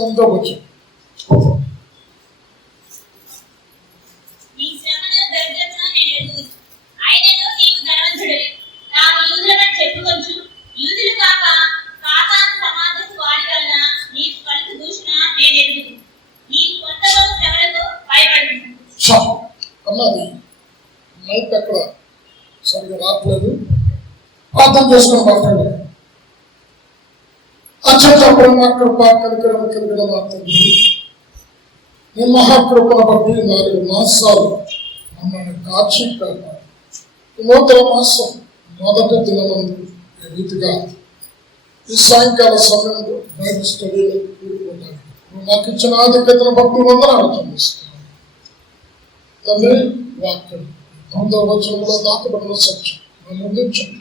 9వ వచనం. అన్నది మైక్ అక్కడ సరిగా రావట్లేదు, అర్థం చేసుకుని మాట్లాడారు. అత్యంత ప్రేమ కృప కనికరం కలిగిన మా తండ్రి, నీ మహాకృపను బట్టి 4 మాసాలు మమ్మల్ని కాచి కాపాడు. నూతన మాసం మొదటి దినమందు ఈ రీతిగా ఈ సాయంకాల సమయంలో బైబిల్ స్టడీలో కూడుకుంటాను. మాకు ఇచ్చిన ఆధిక్యతను బట్టి వందనాలు చెల్లిస్తున్నాను తండ్రి. వాక్యం 9వ వచనంలో దాకబడిన సత్యం నన్ను అందించండి.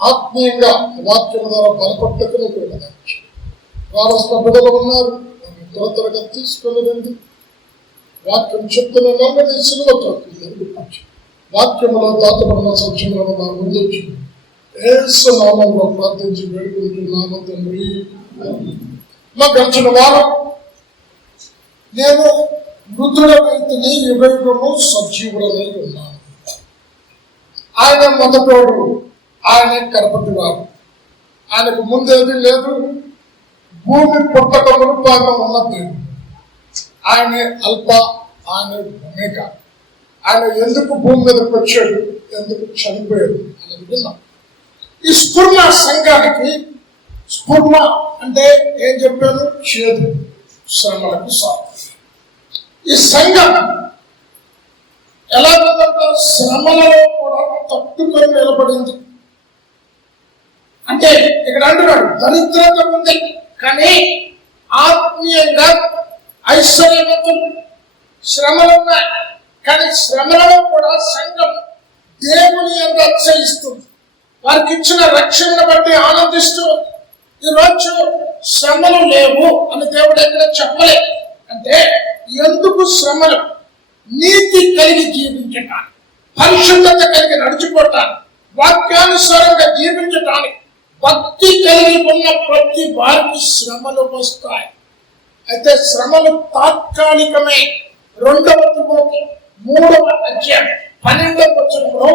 ఆత్మీయంగా వాక్యం ద్వారా బలపట్టకుని వారసుల బిడ్డలు ఉన్నారు, త్వరగా తీసుకెళ్ళదండి. వాక్యం చెప్తున్న నమ్మని సిలువతో వాక్యంలో దాతబడిన సత్యములను మా ముందుంచి యేసు నామంలో ప్రార్థించి వేడుకుంటున్నాము తండ్రి. మా గడిచిన వారం నేను మృతుడమైతిని, యుగయుగము సజీవుడమై ఉన్నాను. ఆయన మొదటోడు, ఆయన కనపటివాడు, ఆయనకు ముందేది లేదు. భూమి పుట్టక మునుపాగా ఉన్న దేవుడు ఆయన అల్ప, ఆయన ఒమేగా. ఆయన ఎందుకు భూమి మీదకి వచ్చాడు, ఎందుకు చనిపోయాడు అనేది విన్నాం. ఈ స్ఫుర్ణ సంఘానికి, స్ఫుర్ణ అంటే ఏం చెప్పాను, చేదు శ్రమలకు సాగు. ఈ సంఘం ఎలా ఉందంటే శ్రమలలో కూడా తట్టుకొని నిలబడింది. అంటే ఇక్కడ అంటున్నాడు దరిద్రత ఉంది కానీ ఆత్మీయంగా ఐశ్వర్యవంతులు. శ్రమలు ఉన్నాయి కానీ శ్రమలలో కూడా సంఘం దేవుని యందు అతిశయిస్తుంది. వారికి ఇచ్చిన రక్షణను బట్టి ఆనందిస్తూ ఈరోజు శ్రమలు లేవు అని దేవుడు ఎక్కడ చెప్పలేదు. అంటే ఎందుకు శ్రమలు? నీతి కలిగి జీవించటానికి, పరిశుద్ధత కలిగి నడుచుకోవటానికి, వాక్యానుసారంగా జీవించటానికి భక్తి కలిగి ఉన్న ప్రతి వారికి శ్రమలు వస్తాయి. అయితే శ్రమలు తాత్కాలికమే. 2వ తిమోతి 3వ అధ్యాయం 12వ వచనంలో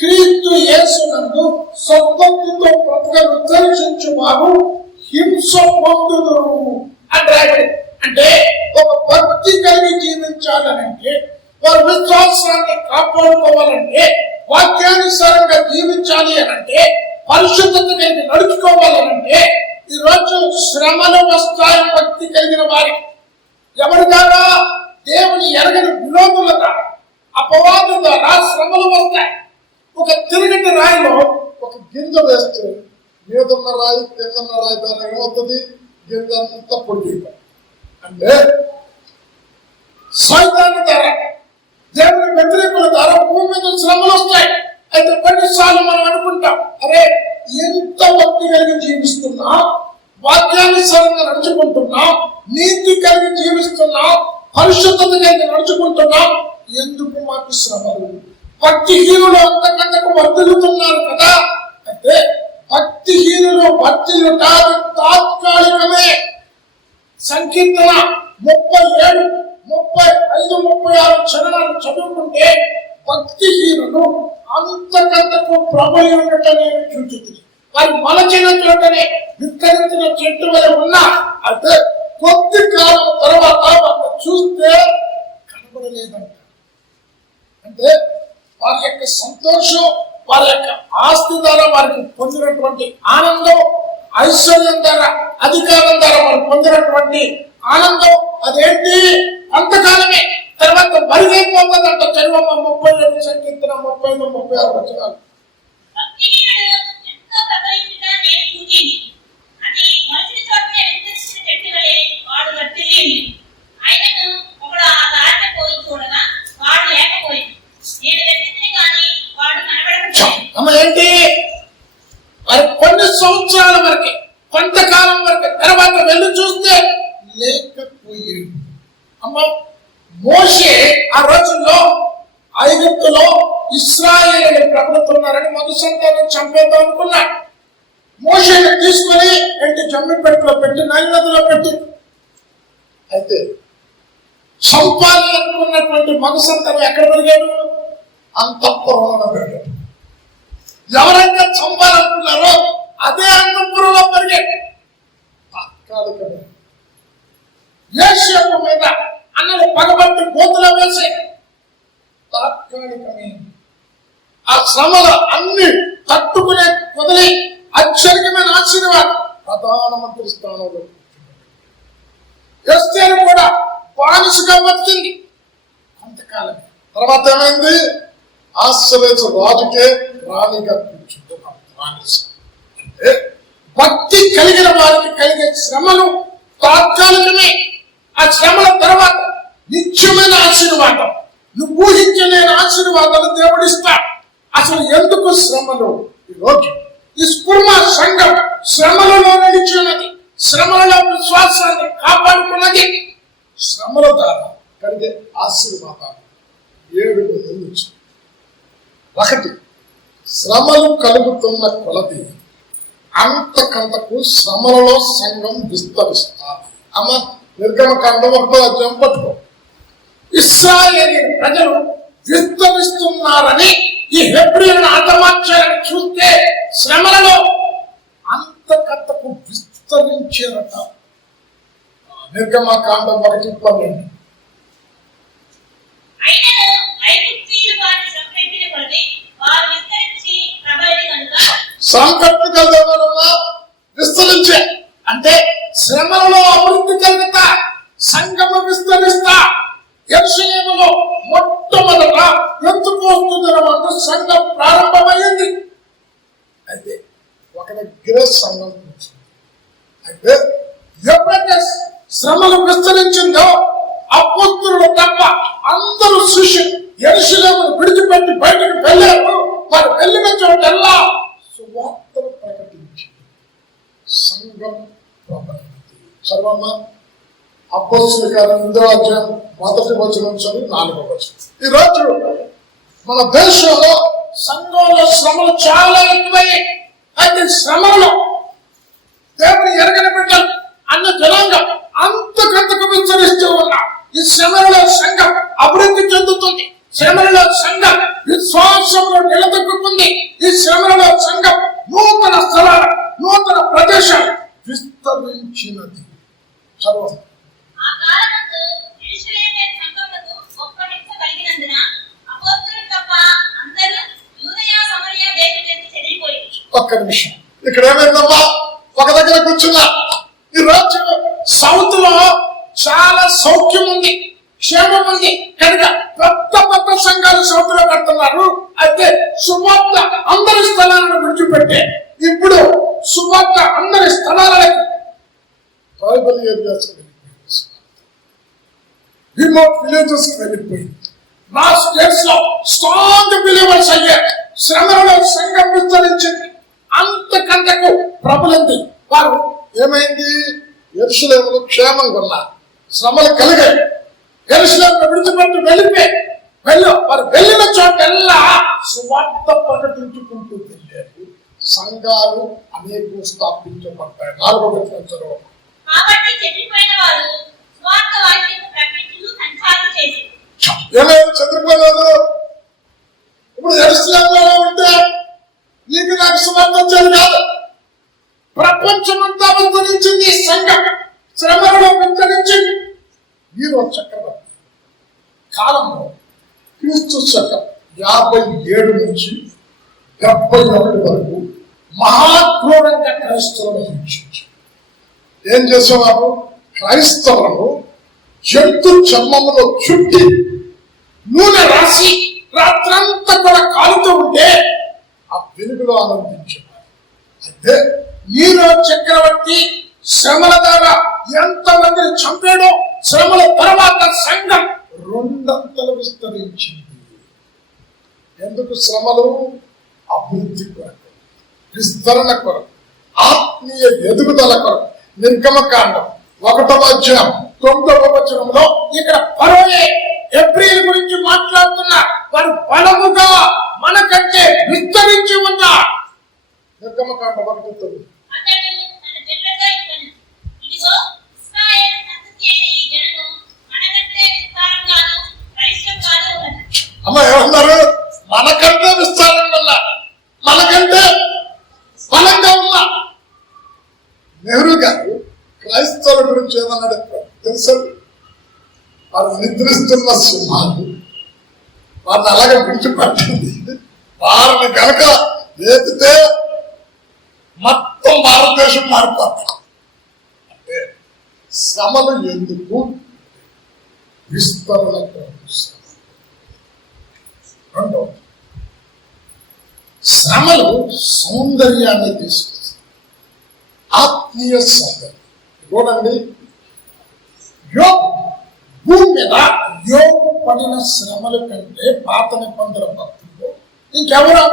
క్రీస్తు యేసునందు సద్భక్తితో బ్రతుకను ఉద్ధరించు వారు హింస పొందుదురు అని రాయబడింది. అంటే ఒక భక్తి కలిగి జీవించాలనంటే, వారి విశ్వాసాన్ని కాపాడుకోవాలంటే, వాక్యానుసారంగా జీవించాలి అనంటే, పరిశుద్ధత కలిగి నడుచుకోవాలనంటే ఈరోజు శ్రమలు వస్తాయి భక్తి కలిగిన వారికి. ఎవరి ద్వారా? దేవుని ఎరగని విరోధుల ద్వారా, అపవాదుల ద్వారా శ్రమలు వస్తాయి. ఒక తిరగటి రాయిలో ఒక గింజ వేస్తే మీదున్న రాయి కిందన్న రాయి ద్వారా ఏమవుతుంది? గింజ అంతా పొడిపోయి. అంటే సైతాను ద్వారా, దేవుని వ్యతిరేకుల ద్వారా భూమి మీద శ్రమలు వస్తాయి. అయితే కొన్నిసార్లు మనం అనుకుంటాం, అరే ఎంత భక్తి కలిగి జీవిస్తున్నా, వాక్యానుసారంగా నడుచుకుంటున్నా, నీతి కలిగి జీవిస్తున్నా, పరిశుద్ధత కలిగి నడుచుకుంటున్నా, ఎందుకు మాకు శ్రమలు? భక్తిహీనులు అంతకంతకు వర్తిల్లుతున్నారు కదా. అయితే భక్తిహీనులు వర్తిల్లుట తాత్కాలికమే. సంకీర్తన 37, 35, 36 చరణాలు చదువుకుంటే భక్తిహీనులు అంతకంతకు ప్రబలి ఉండటనే చూచుతుంది. వారి మలచిన చోటనే విస్తరించిన చెట్టు వల్ల ఉన్నా, అయితే కొద్ది కాలం తర్వాత వాళ్ళు చూస్తే కనబడలేదంట. అంటే వారి యొక్క సంతోషం, వారి యొక్క ఆస్తి ద్వారా వారికి పొందినటువంటి ఆనందం, ఐశ్వర్యం ద్వారా, అధికారం ద్వారా వారు పొందినటువంటి ఆనందం అదేంటి? అంతకాలమే. తర్వాత మరిగైపోతుందంట. చర్మమ్మ 37 సంకీర్తన 35, 36 వచనాలు. ఏంటి? వారి కొన్ని సంవత్సరాల వరకే, కొంతకాలం వరకే, తర్వాత వెళ్ళి చూస్తే లేకపోయాడు. అమ్మ మోషే ఆ రోజుల్లో ఐగుప్తులో ఇశ్రాయేలు ప్రభుత్వన్నారని మగ సంతానం చంపేద్దాం అనుకున్నాడు. మోషేని తీసుకొని జమ్మి పెట్టిలో పెట్టి, నైల్ నదిలో పెట్టి అయితే చంపాలి అనుకున్నటువంటి మగసంతరం ఎక్కడ పెరిగాడు? అంతఃపురంలో పెరిగాడు. ఎవరైతే చంపాలనుకున్నారో అదే అంతఃపురంలో పెరిగాడు. తాత్కాలికమే యేషపు మీద అన్నలు పగబట్టి గోతులో వేసే తాత్కాలికమే. ఆ శ్రమలు అన్ని తట్టుకునే వదిలి అత్యధికమైన ఆశీర్వాదం ప్రధానమంత్రి స్థానంలో ఎస్తేరు కూడా బానిసగా బతికింది అంతకాలం. తర్వాత ఏమైంది? ఆశ్రయించ రాజుకే రాణిగా కూర్చుంటున్నాం. అంటే భక్తి కలిగిన వారికి కలిగే శ్రమలు తాత్కాలికమే. ఆ శ్రమల తర్వాత నిత్యమైన ఆశీర్వాదం, నువ్వు ఊహించలేని ఆశీర్వాదాలు దేవుడిస్తా. అసలు ఎందుకు శ్రమలు? ఈరోజు ఈ స్ఫుర్మ సంఘం శ్రమలలో నిలిచి ఉన్నది, శ్రమలలో విశ్వాసాన్ని కాపాడుకున్నది. శ్రమల ద్వారా కలిగే ఆశీర్వాదాలు 7 నుంచి. 1, శ్రమలు కలుగుతున్న కొలది అంతకంతకు శ్రమలలో సంఘం విస్తరిస్తారు. అమ్మ నిర్గమకాండం 1వ అధ్యాయం పట్టుకో. ఇశ్రాయేలు ప్రజలు విస్తరిస్తున్నారని ఈ హెబ్రీయులను హతమార్చారని చూస్తే శ్రమలలో అంతకంతకు విస్తరించారట. నిర్గమకాండం 1:12. సంకట్టుగా విస్తరించే అంటే శ్రమలలో అభివృద్ధి కలుగుతా, సంఘము విస్తరిస్తా. యెరూషలేములో మొట్టమొదట పెంతెకోస్తు సంఘం ప్రారంభమైంది. అయితే ఒక దగ్గర సంఘం కూర్చుంది. అయితే ఎప్పుడైతే శ్రమలు విస్తరించిందో అపోస్తలులు తప్ప అందరూ శిష్యులు యెరూషలేమును విడిచిపెట్టి బయటకు వెళ్ళారు. వారు వెళ్ళిన చోటల్లా సువార్తను ప్రకటించి సంఘం ప్రబలింది. సర్వమ్మ అపోస్తలుల కార్యం 8వ అధ్యాయం 1వ వచనం నుంచి 4వ వచనం. ఈరోజు మన దేశంలో సంఘంలో శ్రమలు చాలా ఎక్కువయ్యాయి. అయితే శ్రమలో దేవుని ఎరగని బిడ్డలు అన్న జనాంగం అంతకంతకు విస్తరిస్తూ ఉన్నా. ఈ శ్రమలో సంఘం అభివృద్ధి చెందుతుంది. శ్రమలో సంఘం విశ్వాసంలో నిలదొక్కుంది. ఈ శ్రమలో సంఘం నూతన స్థలాలు, నూతన ప్రదేశాలు విస్తరించినది. చదువు. ఒక్క నిమిషం, ఇక్కడ ఏమైందమ్మా? ఒక దగ్గర కూర్చున్నా. ఈ రోజు సౌత్ లో చాలా సౌఖ్యం ఉంది, క్షేమం ఉంది కనుక పెద్ద సంఘాలు సౌత్ లో కడుతున్నారు. అయితే సువార్త అందరి స్థలాలను విడిచిపెట్టే ఇప్పుడు సువార్త అందరి స్థలాలకు ట్రైబల్ ఏరియాస్ రిమోట్ విలేజెస్ వెళ్ళిపోయింది. నా స్టేట్స్ లో స్ట్రాంగ్ బిలీవర్స్ అయ్యారు. శ్రమలో సంఘం విస్తరించింది, అంతకంతకు ప్రబలింది. వారు ఏమైంది? యెరూషలేములో క్షేమంగా ఉన్నారు. శ్రమలు కలిగాయి. యెరూషలేమును విడిచిపెట్టి వారు వెళ్ళిన చోటెల్లా సువార్త ప్రకటించుకుంటూ వెళ్ళారు. సంఘాలు అనేక స్థాపించబడ్డాయి. 4వ వచనం. ఏమైనా చదువుకోలేదు. ఇప్పుడు యెరూషలేములో ఉంటే నీకు నాకు సువార్తించేది కాదు. ప్రపంచమంతా విస్తరించింది. సంఘం శ్రమలో విస్తరించింది. ఈరోజు చక్రవర్తి కాలంలో క్రీస్తు శకం 57 నుంచి 71 వరకు మహాఘోరంగా క్రైస్తవులను హింసించారు. ఏం చేసేవారు? క్రైస్తవులను జంతు చర్మములో చుట్టి నూనె రాసి రాత్రంతా కూడా కాలుతూ ఉంటే ఆ వెలుగులో ఆనందించేవారు. అయితే ఈరోజు చక్రవర్తి శ్రమల ద్వారా ఎంతమందిని చంపాడో శ్రమల తర్వాత సంఘం 2 అంతలు విస్తరించింది. ఎందుకు? శ్రమలు అభివృద్ధి కొరకు, విస్తరణ కొరకు, ఆత్మీయ ఎదుగుదల కొరకు. నిర్గమకాండం 1వ అధ్యాయం 9వ వచనంలో ఇక్కడ ఫరోయే ఎబ్రీయుల గురించి మాట్లాడుతున్నారు. వారు బలముగా మనకంటే విస్తరించి ఉన్నారు. నిర్గమకాండం 1:9. క్రైస్తవుల గురించి ఏమన్నాడు తెలుసా? వారు నిద్రిస్తున్న సింహాలు, వారిని అలాగే విడిచిపెట్టింది. వారిని కనుక వేదితే మొత్తం భారతదేశం మారిపోతాం. అంటే శ్రమలు ఎందుకు? విస్తరణ రెండో, శ్రమలు సౌందర్యాన్ని తీసుకొస్తాయి, ఆత్మీయ సౌందర్యం. చూడండి, యోగు భూమి మీద యోగు పడిన శ్రమల కంటే పాత నిబంధన భక్తులు ఇంకెవరు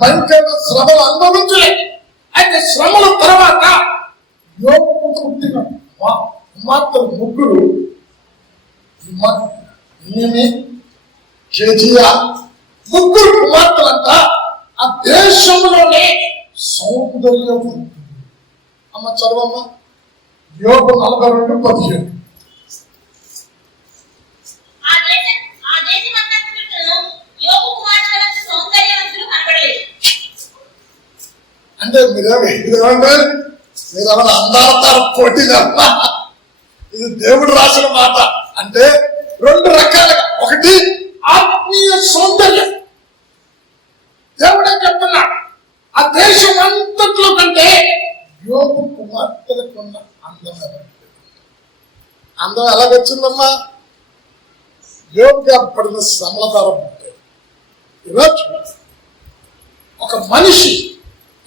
భయంకర శ్రమలు అనుభవించలే. అయితే శ్రమల తర్వాత యోగు పుట్టిన కుమార్తెలు ముగ్గురు, ముగ్గురు కుమార్తెలంట ఆ దేశంలోనే సౌందర్యం. అమ్మ చదవమ్మ, యోగు 42:17. అంటే మీరేమంటే అందాలతారు పోటీ. ఇది దేవుడు రాసిన మాట. అంటే రెండు రకాలుగా, ఒకటి ఆత్మీయ సౌందర్యం. దేవుడే చెప్తున్నాడు, ఆ దేశం అంతట్లో కంటే యోగు కుమార్తెలకున్న అందం ఎలాగొచ్చిందమ్మా? యోగుగా పడిన శ్రమల ద్వారా పుట్టాడు. ఈరోజు ఒక మనిషి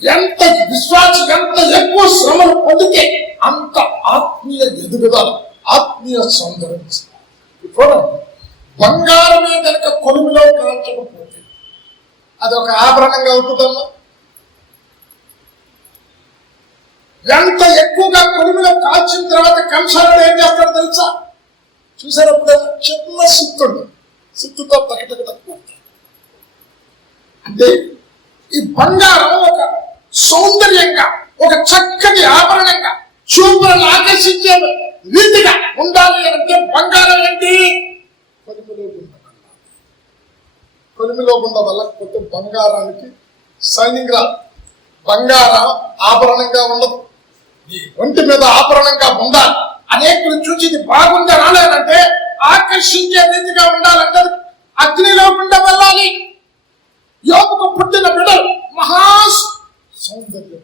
ఎంత విశ్వాసం, ఎంత ఎక్కువ శ్రమలు పొందితే అంత ఆత్మీయ ఎదుగుదల, ఆత్మీయ సౌందర్యం. ఇప్పుడు బంగారమే కనుక కొలుములో కాల్చకపోతే అది ఒక ఆభరణంగా అవుతుందమ్మా. ఎంత ఎక్కువగా కొలుములో కాల్చిన తర్వాత కంసారుడు ఏం చేస్తాడు తెలుసా? చూసారు ఎప్పుడైనా? చిన్న సిత్తుతో తక్కువ. అంటే ఈ బంగారం ఒక సౌందర్యంగా, ఒక చక్కటి ఆభరణంగా, చూపులను ఆకర్షించే రీతిగా ఉండాలి అంటే బంగారం ఏంటి? కొలిమిలో గుండ వెళ్ళకపోతే బంగారానికి షైనింగ్ రాదు. బంగారం ఆభరణంగా ఉండదు, ఈ ఒంటి మీద ఆభరణంగా ఉండాలి. అనేకులు చూసి ఇది బాగుంది రాలేదంటే ఆకర్షించే రీతిగా ఉండాలంటే అగ్నిలో గుండా వెళ్ళాలి. యోగుకు పుట్టిన బిడ్డలు మహా సౌందర్యం.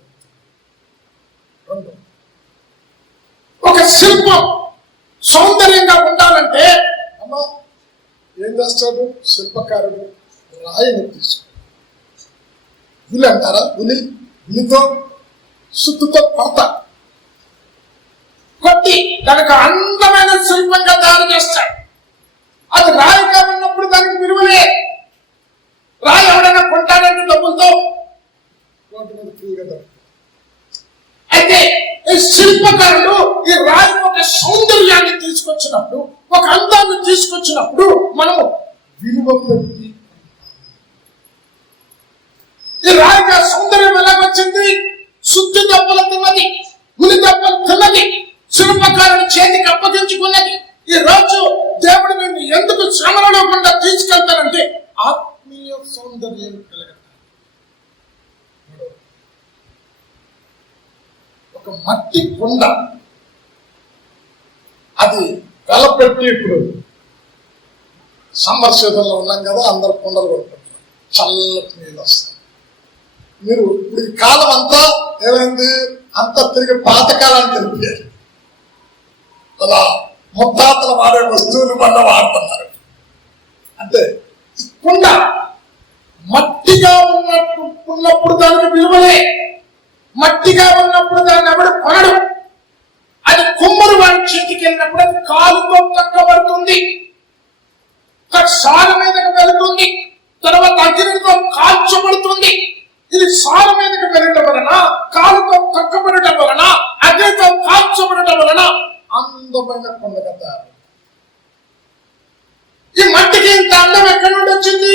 ఒక శిల్పం సౌందర్యంగా ఉండాలంటే అమ్మా ఏం చేస్తాడు శిల్పకారుడు? రాయిని తీసుకు ఉలి అంటారా, ఉలితో సుత్తుతో కొట్టి దానికి అందమైన శిల్పంగా తయారు చేస్తాడు. అది రాయిగా ఉన్నప్పుడు దానికి విలువలే. రాయి ఎవడైనా కొంటాడంటే డబ్బులతో అయితే ఈ శిల్పకారుడు ఈ రాయి ఒక సౌందర్యాన్ని తీసుకొచ్చినప్పుడు, ఒక అందాన్ని తీసుకొచ్చినప్పుడు మనము విలువ పెట్టి. ఈ రాయిగా సౌందర్యం ఎలాగొచ్చింది? శుద్ధి దెబ్బలు తిన్నది, ఉలి దెబ్బలు తిన్నది, శిల్పకారుడు చేతికి అప్పగించుకున్నది. ఈ రోజు దేవుడు నిన్ను ఎందుకు శ్రమలలో గుండా తీసుకెళ్తానంటే ఆత్మీయ సౌందర్యం కలగదు. ఒక మట్టి కుండ, అది వెలపెట్టి, ఇప్పుడు సమ్మర్ సీజన్లో ఉన్నాం కదా, అందరు కుండలు కొనుక్కుంటున్నారు, చల్లటి నీళ్ళు వస్తాయి. మీరు ఇప్పుడు ఈ కాలం అంతా ఏమైంది? అంతా తిరిగి పాతకాలానికి వెళ్ళిపోయారు. అలా ముత్తాతలు వాడే వస్తువులు బండ వాడుతున్నారు. అంటే ఈ కుండ మట్టిగా ఉన్నప్పుడు దానికి విలువలే. మట్టిగా ఉన్నప్పుడు దాన్ని ఎవడు కొనడు. అది కుమ్మరు వాడి చేతికి వెళ్ళినప్పుడు అది కాలుతో తక్కబడుతుంది, సాల మీదకి వెళుతుంది, తర్వాత అగ్నితో కాల్చబడుతుంది. ఇది సాల మీదకి వెళ్ళటం వలన, కాలుతో తక్కబడటం వలన, అగ్నితో కాల్చబడటం వలన అందమైన కొండగా తయారు. ఈ మట్టికి ఇంత అందం ఎక్కడి నుండి వచ్చింది?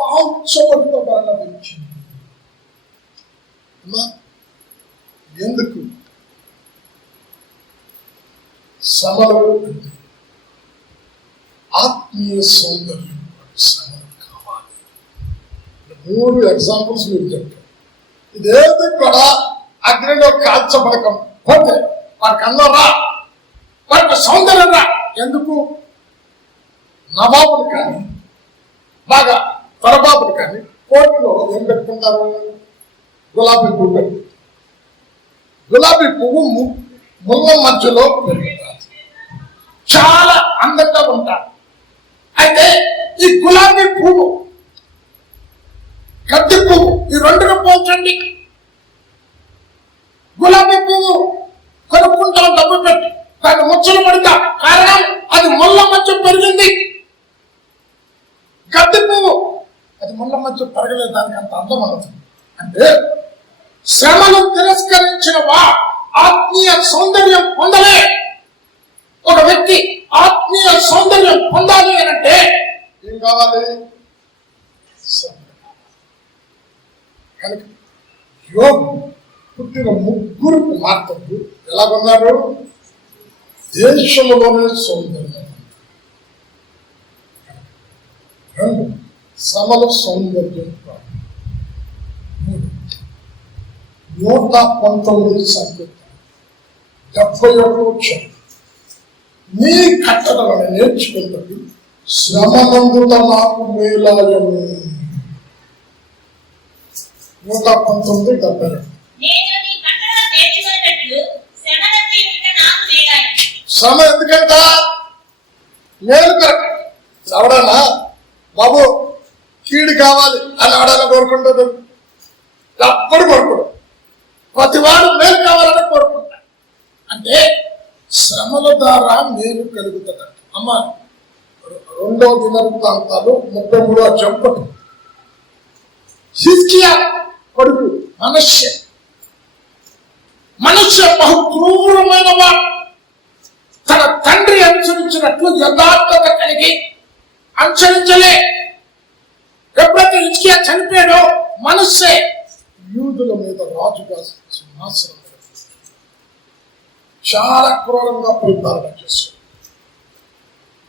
కాల్చబడటం వలన వచ్చింది. ఎందుకు? శ్రమలు ఆత్మీయ సౌందర్యం, శ్రమలు కావాలి. 3 ఎగ్జాంపుల్స్ మీరు చెప్పారు. ఇదేది కూడా అగ్నిలో కాల్చబడకపోతే వాడికి అందం రా, వాడికి సౌందర్యం రా. ఎందుకు? నవాబులు కానీ బాగా తరబాబులు కానీ కోర్టులో ఏం పెట్టుకుంటారు? గులాబీ పువ్వు పెట్టి, గులాబీ పువ్వు ముళ్ళ మధ్యలో పెరుగుతారు, చాలా అందంగా ఉంటారు. అయితే ఈ గులాబీ పువ్వు, కత్తి పువ్వు, ఈ రెండుగా పోల్చండి. గులాబీ పువ్వు కొనుక్కుంటాం డబ్బు పెట్టి, దాన్ని ముచ్చలు పడతా, కారణం అది ముళ్ళ మధ్య పెరిగింది. కత్తి పువ్వు అది ముళ్ళ మధ్య పెరగలేదు, దానికి అంత అందం అవుతుంది. అంటే శ్రమను తిరస్కరించిన ఆత్మీయ సౌందర్యం పొందలే. ఒక వ్యక్తి ఆత్మీయ సౌందర్యం పొందాలి అంటే ఏం కావాలి? కనుక యోగు పుట్టిన ముగ్గురు కుమార్తెలు ఎలాగొన్నారు? దేశంలోనే సౌందర్యం. రెండు, శ్రమల సౌందర్యం. 119 సంకీర్తన 71 నీ కట్టడలను నేర్చుకుంటుంది శ్రమనందుత నాకు మేలాయము. 119:72. శ్రమ ఎందుకంట? మేలు కరెక్ట్. ఎవడన్నా బాబు కీడు కావాలి అని ఎవడన్నా కోరుకుంటాడు? ఎప్పుడు కోరుకోడు. ప్రతివాడు మేలు కావాలని కోరుకుంటాడు. అంటే శ్రమల ద్వారా మేలు కలుగుతుంది. అమ్మ 2వ దినవృత్తాంతాలు 33వ చెప్పు. హిజ్కియా కొడుకు మనష్య బహు క్రూరమైన వాడు. తన తండ్రి అనుసరించినట్లు యథార్థత కలిగి అనుసరించలే. ఎప్పుడైతే హిజ్కియా చనిపోయాడో మనష్యే యూదుల మీద రాజుగా సింహాసనం చాలా క్రూరంగా పరిపాలన చేశాడు.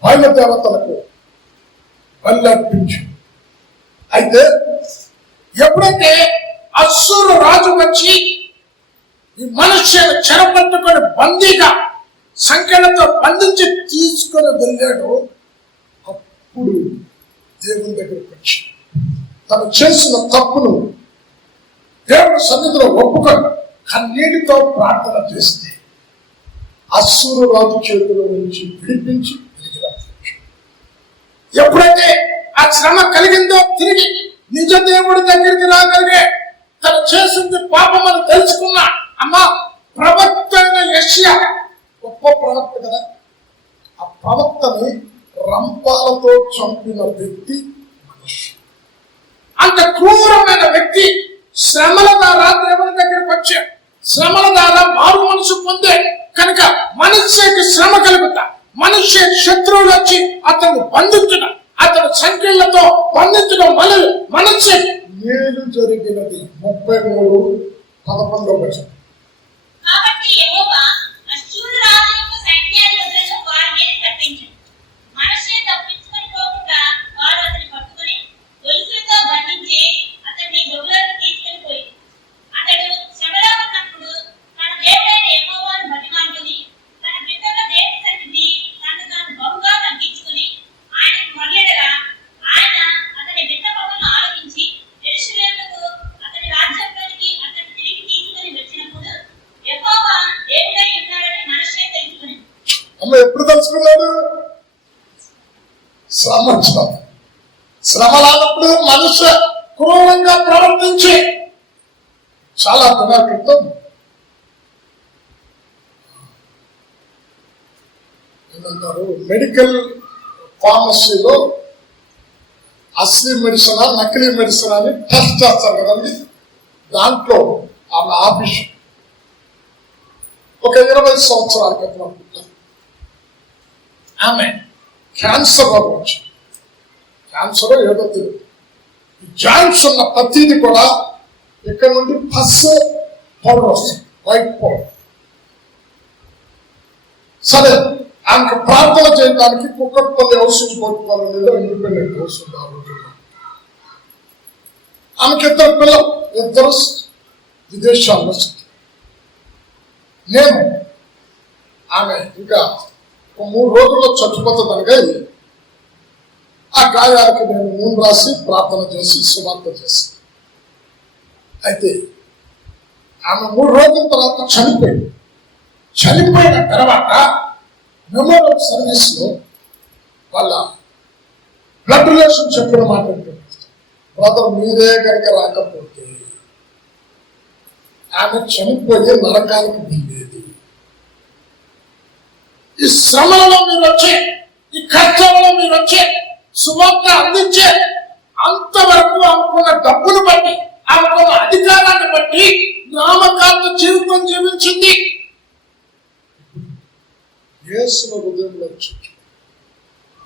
బయలు దేవతలకు బలి అర్పించు. అయితే ఎప్పుడైతే అస్సూరు రాజు వచ్చి ఈ మనుష్యులు చెరపట్టుకొని బందీగా సంఖ్యలతో బంధించి తీసుకొని వెళ్ళాడు, అప్పుడు దేవుని దగ్గరకు వచ్చి తను చేసిన తప్పును దేవుని సన్నిధిలో ఒప్పుకొని కన్నీటితో ప్రార్థన చేస్తే అస్సూరు రాజు చేతుల నుంచి విడిపించి తిరిగి రప్పించాడు. ఎప్పుడైతే ఆ శ్రమ కలిగిందో తిరిగి నిజ దేవుడి దగ్గరికి రాగలిగే తను చేసింది పాపమని తెలుసుకున్నా. అమ్మా, ప్రవక్త అయిన యెషయా గొప్ప ప్రవక్త కదా. ఆ ప్రవక్తని రంపాలతో చంపిన వ్యక్తి మనిషి. అంత క్రూరమైన వ్యక్తి శ్రమల ద్వారా దేవుని దగ్గరికి వచ్చాడు. శ్రమల ద్వారా మారు మనసు పొందే కనుక మనుష్యకి శ్రమ కలుగుతా. మనుష్య శత్రువులు వచ్చి అతను బంధించడం, అతను సంఖ్యలతో బంధించడం వలన మనుష్య మేలు జరిగినది. 33:11. ఎప్పుడు తెలుసుకున్నాడు? శ్రమలప్పుడు మనుష్య క్రూరంగా ప్రవర్తించి చాలా దినాల క్రితం ఏమంటారు మెడికల్ ఫార్మసీలో అసలీ మెడిసిన్ నకిలీ మెడిసిన్ అని టెస్ట్ చేస్తారు కదండి. దాంట్లో ఆమె ఆఫీసు ఒక 20 సంవత్సరాల క్రితం ఆమె క్యాన్సర్ రోగం వచ్చింది. క్యాన్సర్ ఏదో తెలియదు. జాయింట్స్ ఉన్న ప్రతిది కూడా ఇక్కడ నుండి పస్ పౌడర్ వస్తుంది, వైట్ పౌడర్. సరే, ఆమెకు ప్రార్థన చేయడానికి కుక్కట్పల్లి ఔషధి కొట్టుకోవాలి లేదా ఇండిపెండెంట్ ఔషధి. ఆమెకి 2 పిల్లలు, 2 విదేశాల్లో. నేను ఆమె ఇంకా 3 రోజుల్లో చచ్చిపోతుంది అనగా ఆ గాయాలకి నేను నూనె రాసి ప్రార్థన చేసి సువార్త చేసి, అయితే ఆమె 3 రోజుల తర్వాత చనిపోయింది. చనిపోయిన తర్వాత మెమోరియల్ సర్వీస్ లో వాళ్ళ బ్లడ్ రిలేషన్ చెప్పిన మాట బ్రదర్, మీరే కనుక రాకపోతే ఆమె చనిపోయే నరకానికి వెళ్ళేది. ఈ శ్రమలలో మీరు వచ్చే, ఈ కష్టంలో మీరు వచ్చే, సువార్త అందించే అంతవరకు ఆమెకున్న డబ్బును బట్టి, ఆమెకున్న అధికారాన్ని బట్టి నామకార్థ జీవితం జీవించింది. యేసుల హృదయంలో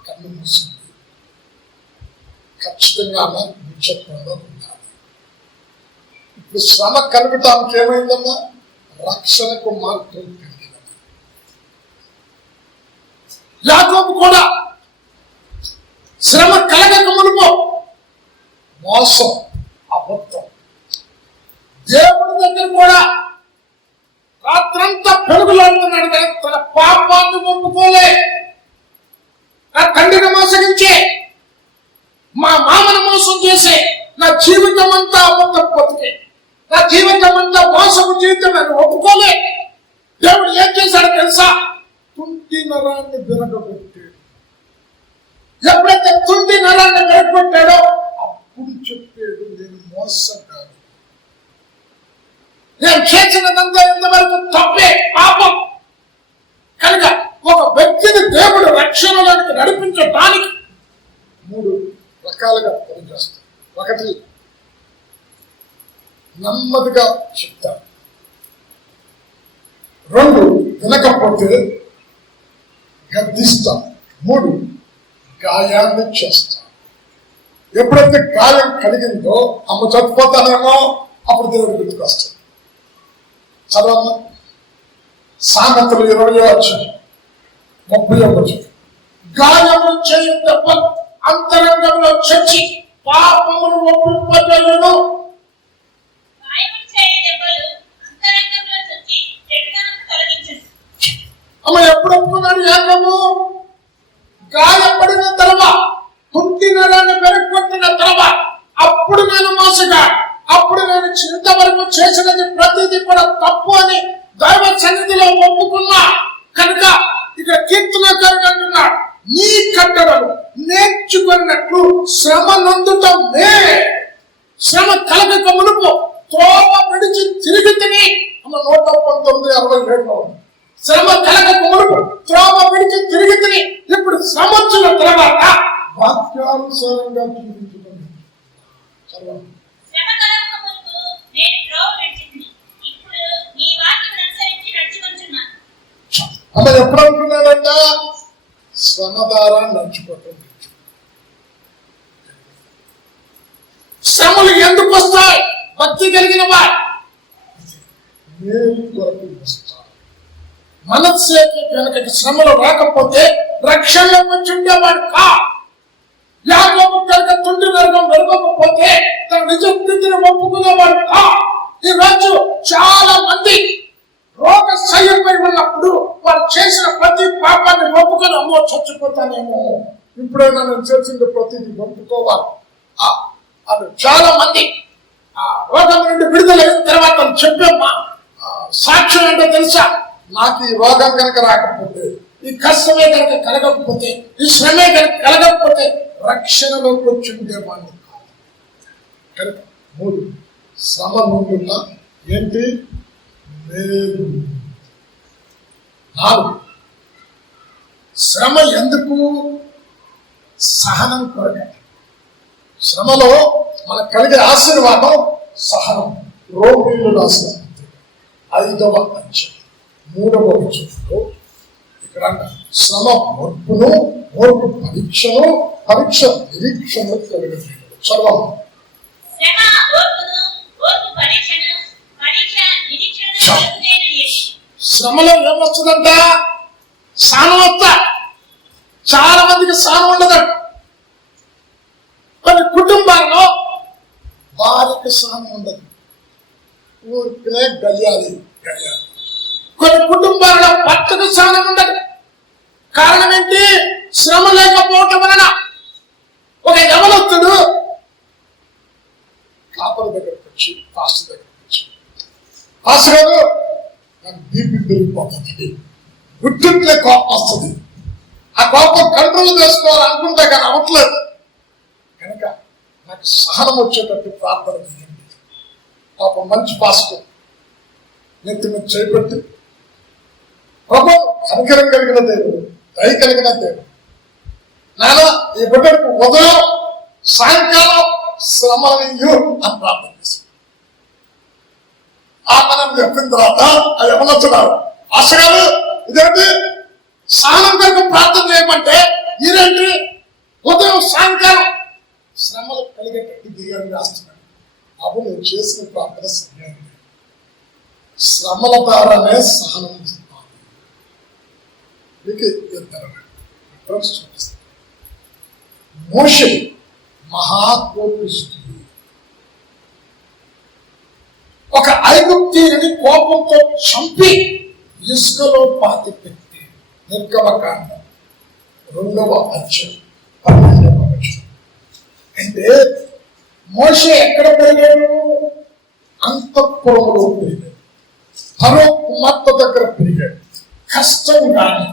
కన్ను మూసింది. ఖచ్చితంగా ఆమె నిశ్చత్వంలో ఉండాలి. ఇప్పుడు శ్రమ కలుగుతానికి ఏమైందమ్మా? రక్షణకు మార్గం కలిగినది. యాకోబు కూడా శ్రమ కలగక మునుపు మోసం, అబద్ధం, దేవుడి దగ్గర కూడా రాత్రంతా పెరుగులాడుతున్నాడు కానీ తన పాపాన్ని ఒప్పుకోలే. నా తండ్రిని మోసగించే, మా మామను మోసం చేసే, నా జీవితం అంతా అబద్ధం బతికే, నా జీవితం అంతా మోసపు జీవితం అని ఒప్పుకోలే. దేవుడు ఏం చేశాడో తెలుసా? తుంటి నరాన్ని విరగబెట్టాడు. ఎప్పుడైతే తుంటి నరాన్ని విరగబెట్టాడో అప్పుడు చెప్పాడు, నేను మోసగాడు, నేను చేసినదంతా ఇంతవరకు తప్పే, పాపం. కనుక ఒక వ్యక్తిని దేవుడు రక్షణలోనికి నడిపించడానికి 3 రకాలుగా పనిచేస్తాడు. 1, నెమ్మదిగా చెప్తాడు. 2, వినకపోతే గద్దిస్తాడు. 3, గాయాన్ని చేస్తాడు. ఎప్పుడైతే గాయం కలిగిందో అమ్మ చచ్చిపోతానేమో అప్పుడు దేవుడు గుర్తుకొస్తాడు. చదవమ్మా, సామెతలు 20:30. గాయములు చేయు దెబ్బలు అంతరంగంలో చచ్చి పాపమును ఒప్పింపజేయును. అమ్మ ఎప్పుడు ఒప్పుకున్నాడు యాకోబు? గాయపడిన తర్వాత, తుంటి నరాన్ని వెరగొట్టిన తర్వాత, అప్పుడు నేను మోసగా, అప్పుడు నేను ఇంతవరకు చేసినది ప్రతిదీ కూడా తప్పు అని దైవ సన్నిధిలో ఒప్పుకున్నా. కనుక ఇక కీర్తనకారుడు అంటున్నాడు, నీ కట్టడలు నేర్చుకున్నట్లు శ్రమ నొందుటం మే. శ్రమ కలగక మునుపు త్రోవ విడిచి తిరిగి తిని 119:67 శ్రమ కలగక మునుపు త్రోవ విడిచి తిరిగి తిని ఇప్పుడు శ్రమ వచ్చిన తర్వాత వాక్యానుసారంగా జీవించుకుని అలా ఎప్పుడు అనుకున్నాడంట? శ్రమ ద్వారా నడుచుకోవటం. శ్రమలు ఎందుకు వస్తాయి? భక్తి కలిగిన వారు మేలు కొరకు వస్తాయి. మనస్సేకి కనుక శ్రమలు రాకపోతే రక్షణలో వచ్చి ఉండేవాడు కా. యాకోబు కనుక తుంటి నరకం వెరగకపోతే తన నిజ స్థితిని ఒప్పుకునేవాడు కా. ఈ రోజు చాలా మంది రోగ శయ్యపై ఉన్నప్పుడు వారు చేసిన ప్రతి పాపాన్ని ఒప్పుకొని, అమ్మో చచ్చిపోతానేమో, ఇప్పుడైనా నేను చేసిన ప్రతిదీ ఒప్పుకోవాలి అని చాలా మంది రోగం నుండి విడుదలైన తర్వాత చెప్పమ్మా సాక్ష్యం ఏంటో తెలుసా? నాకు ఈ రోగం కనుక రాకపోతే, ఈ కష్టమే కనుక కలగకపోతే, ఈ శ్రమే కనుక కలగకపోతే రక్షణలోకి వచ్చి ఉండేవాడిని కాదు. కనుక 3 శ్రమ ముందున్న ఏంటి? లేదు. 4 శ్రమ ఎందుకు? సహనం కొరకే. శ్రమలో మనకు కలిగే ఆశీర్వాదం సహనం. రోమిలు రాసిన 5వ అధ్యాయం 3వ వచనంలో ఇక్కడ శ్రమ ఓర్పును, ఓర్పు పరీక్షను, పరీక్ష నిరీక్షను కలిగజేయడు. చదవము. శ్రమలో ఏమొస్తుందంట? సానం వస్తా. చాలా మందికి సానం ఉండదంట. కొన్ని కుటుంబాల్లో భార్యకి సానం ఉండదు, ఊరికే గలియాలి. కొన్ని కుటుంబాలలో భర్తకు స్థానం ఉండదు. కారణం ఏంటి? శ్రమ లేకపోవటం వలన. ఒక యవనస్తుడు కాపరి దగ్గరకు వచ్చి పాస్టర్ దగ్గరకు వచ్చి, పాస్టర్ గారు నాకు బీపీ పెరిగిపోతుంది, గుర్తింపులే కోపం వస్తుంది, ఆ కోపం కంట్రోల్ చేసుకోవాలనుకుంటే కానీ అవ్వట్లేదు, కనుక నాకు సహనం వచ్చేటట్టు ప్రార్థన చేయండి. పాపం మంచి పాస్టర్ నెత్తి మీద చేపట్టి, ప్రభు కనికరం కలిగిన దేవుడు, దయ కలిగిన దేవుడు, నాన్న ఈ బిడ్డకు ఉదయం సాయంకాలం శ్రమనియు అని ప్రార్థన చేశాను. ఆ మనం చెప్పిన తర్వాత ఆ యవనొచ్చున్నారు, ఆశగారు ఇదేంటి సహనం కొరకు ప్రార్థన చేయమంటే ఇదేంటి ఉదయం సాయంకాలం శ్రమలు కలిగేటట్టు దిగాన్ని రాస్తున్నాడు. అప్పుడు నేను చేసిన ప్రార్థన సరిగ్గా శ్రమల ద్వారానే సహనం ఇస్తాను. మీకు ఇద్దరు చూపిస్తాను. మోషే మహాకోపిష్ఠుడు, ఒక ఐగుప్తీయుని కోపంతో చంపి ఇసుకలో పాతి పెట్టి, నిర్గమకాండం 2వ అధ్యాయం 12వ వచనం. అంటే మోషే ఎక్కడ పెరిగాడు? అంతఃపురంలో పెరిగాడు, ఫరో కుమార్తె దగ్గర పెరిగాడు. కష్టం కానీ,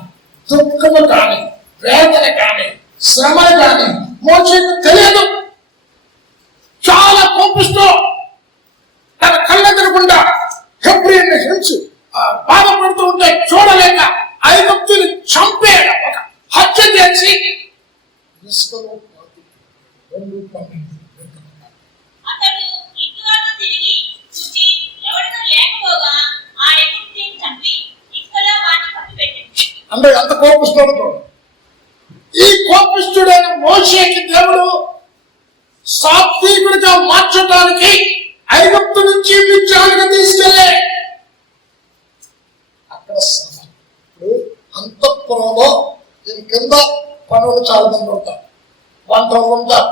దుఃఖము కానీ, వేదన కానీ, శ్రమ కానీ మోషేకు తెలియదు. చాలా కోపిస్తూ తన కళ్ళెదరకుండా హెబ్రీయుని హింసి బాధపడుతూ ఉంటే చూడలేక ఐగుప్తుని చంపేయడం, ఒక హత్య చేసి ఇసుకలో అంటే అంత కోపిస్తాడు. ఈ కోపిష్ఠుడైన మోషేకి దేవుడు సాత్వికుడిగా మార్చడానికి ఐగుప్తు నుంచి మిద్యానికి తీసుకెళ్ళే అక్కడ అంతఃపురంలో దీని కింద పనులు చాలా మంది ఉంటారు, వంటలు ఉంటారు,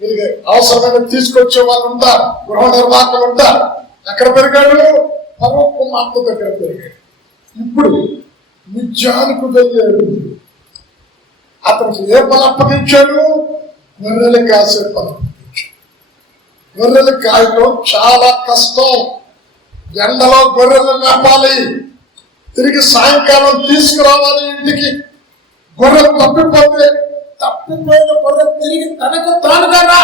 వీరికి అవసరమైన తీసుకొచ్చే వాళ్ళు ఉంటారు, గృహ నిర్వాహకులు ఉంటారు. ఎక్కడ పెరిగాడు? ఫరో కుమార్తె దగ్గర పెరిగాడు. ఇప్పుడు మిద్యానికి వెళ్ళాడు. అతనికి ఏ పని అప్పగించాడు? గొర్రెలు కాసే పని అప్పగించాడు. గొర్రెలు కాయటం చాలా కష్టం. ఎండలో గొర్రెలు మేపాలి, తిరిగి సాయంకాలం తీసుకురావాలి ఇంటికి. గొర్రె తప్పిపోయిన గొర్రె తిరిగి తనకు తానుగా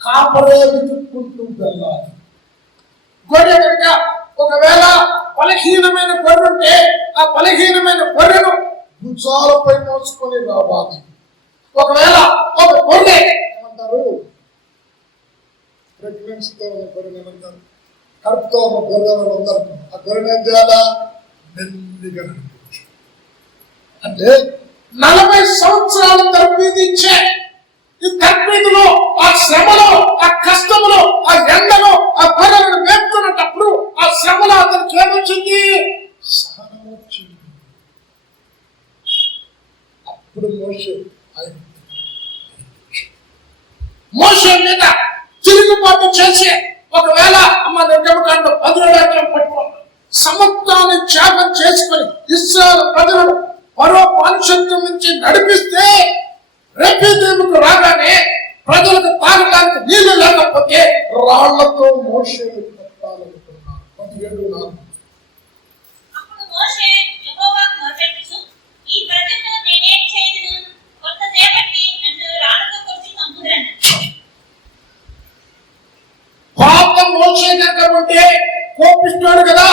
కాపరే వెతుక్కుంటూ వెళ్ళాలి. గొర్రె కనుక ఒకవేళ బలహీనమైన గొర్రె ఉంటే ఆ బలహీనమైన గొర్రెను భుజాలపై మోసుకొని రావాలి. ఒకవేళ ఒక గొర్రె ఏమంటారు, ప్రెగ్నెన్సీతో ఉన్న గొర్రెలు ఏమంటారు, కడుపుతో ఉన్న గొర్రెలు అందరు ఆ గొర్రెను ఏం చేయాలా? మెల్లిగా నడిపించు. అంటే 40 సంవత్సరాలు తర్పీదించే ఈ తర్పీదులో, ఆ శ్రమలో, ఆ కష్టములో, ఆ ఎండలో ఆ గొర్రెలను మేపుతున్నప్పుడు ఆ శ్రమలో అతనికి ఏమొచ్చింది? సహనం వచ్చింది. అప్పుడు మోషే మీద తిరుగుబాటు చేసి ఒకవేళ అమ్మ నిర్గమకాండం 17 పట్టుకోండి, సమత్వాన్ని త్యాగం చేసుకుని ఇశ్రాయేలు ప్రజలను మరో పానిషత్వం నుంచి నడిపిస్తే రెఫీదీముకు రాగానే ప్రజలకు తాగడానికి నీళ్లు లేకపోతే రాళ్లతో మోషేను కొట్టాలనుకున్నారు. 17:4. పాపం మోషే దగ్గర ఉంటే కోపిస్తాడు కదా,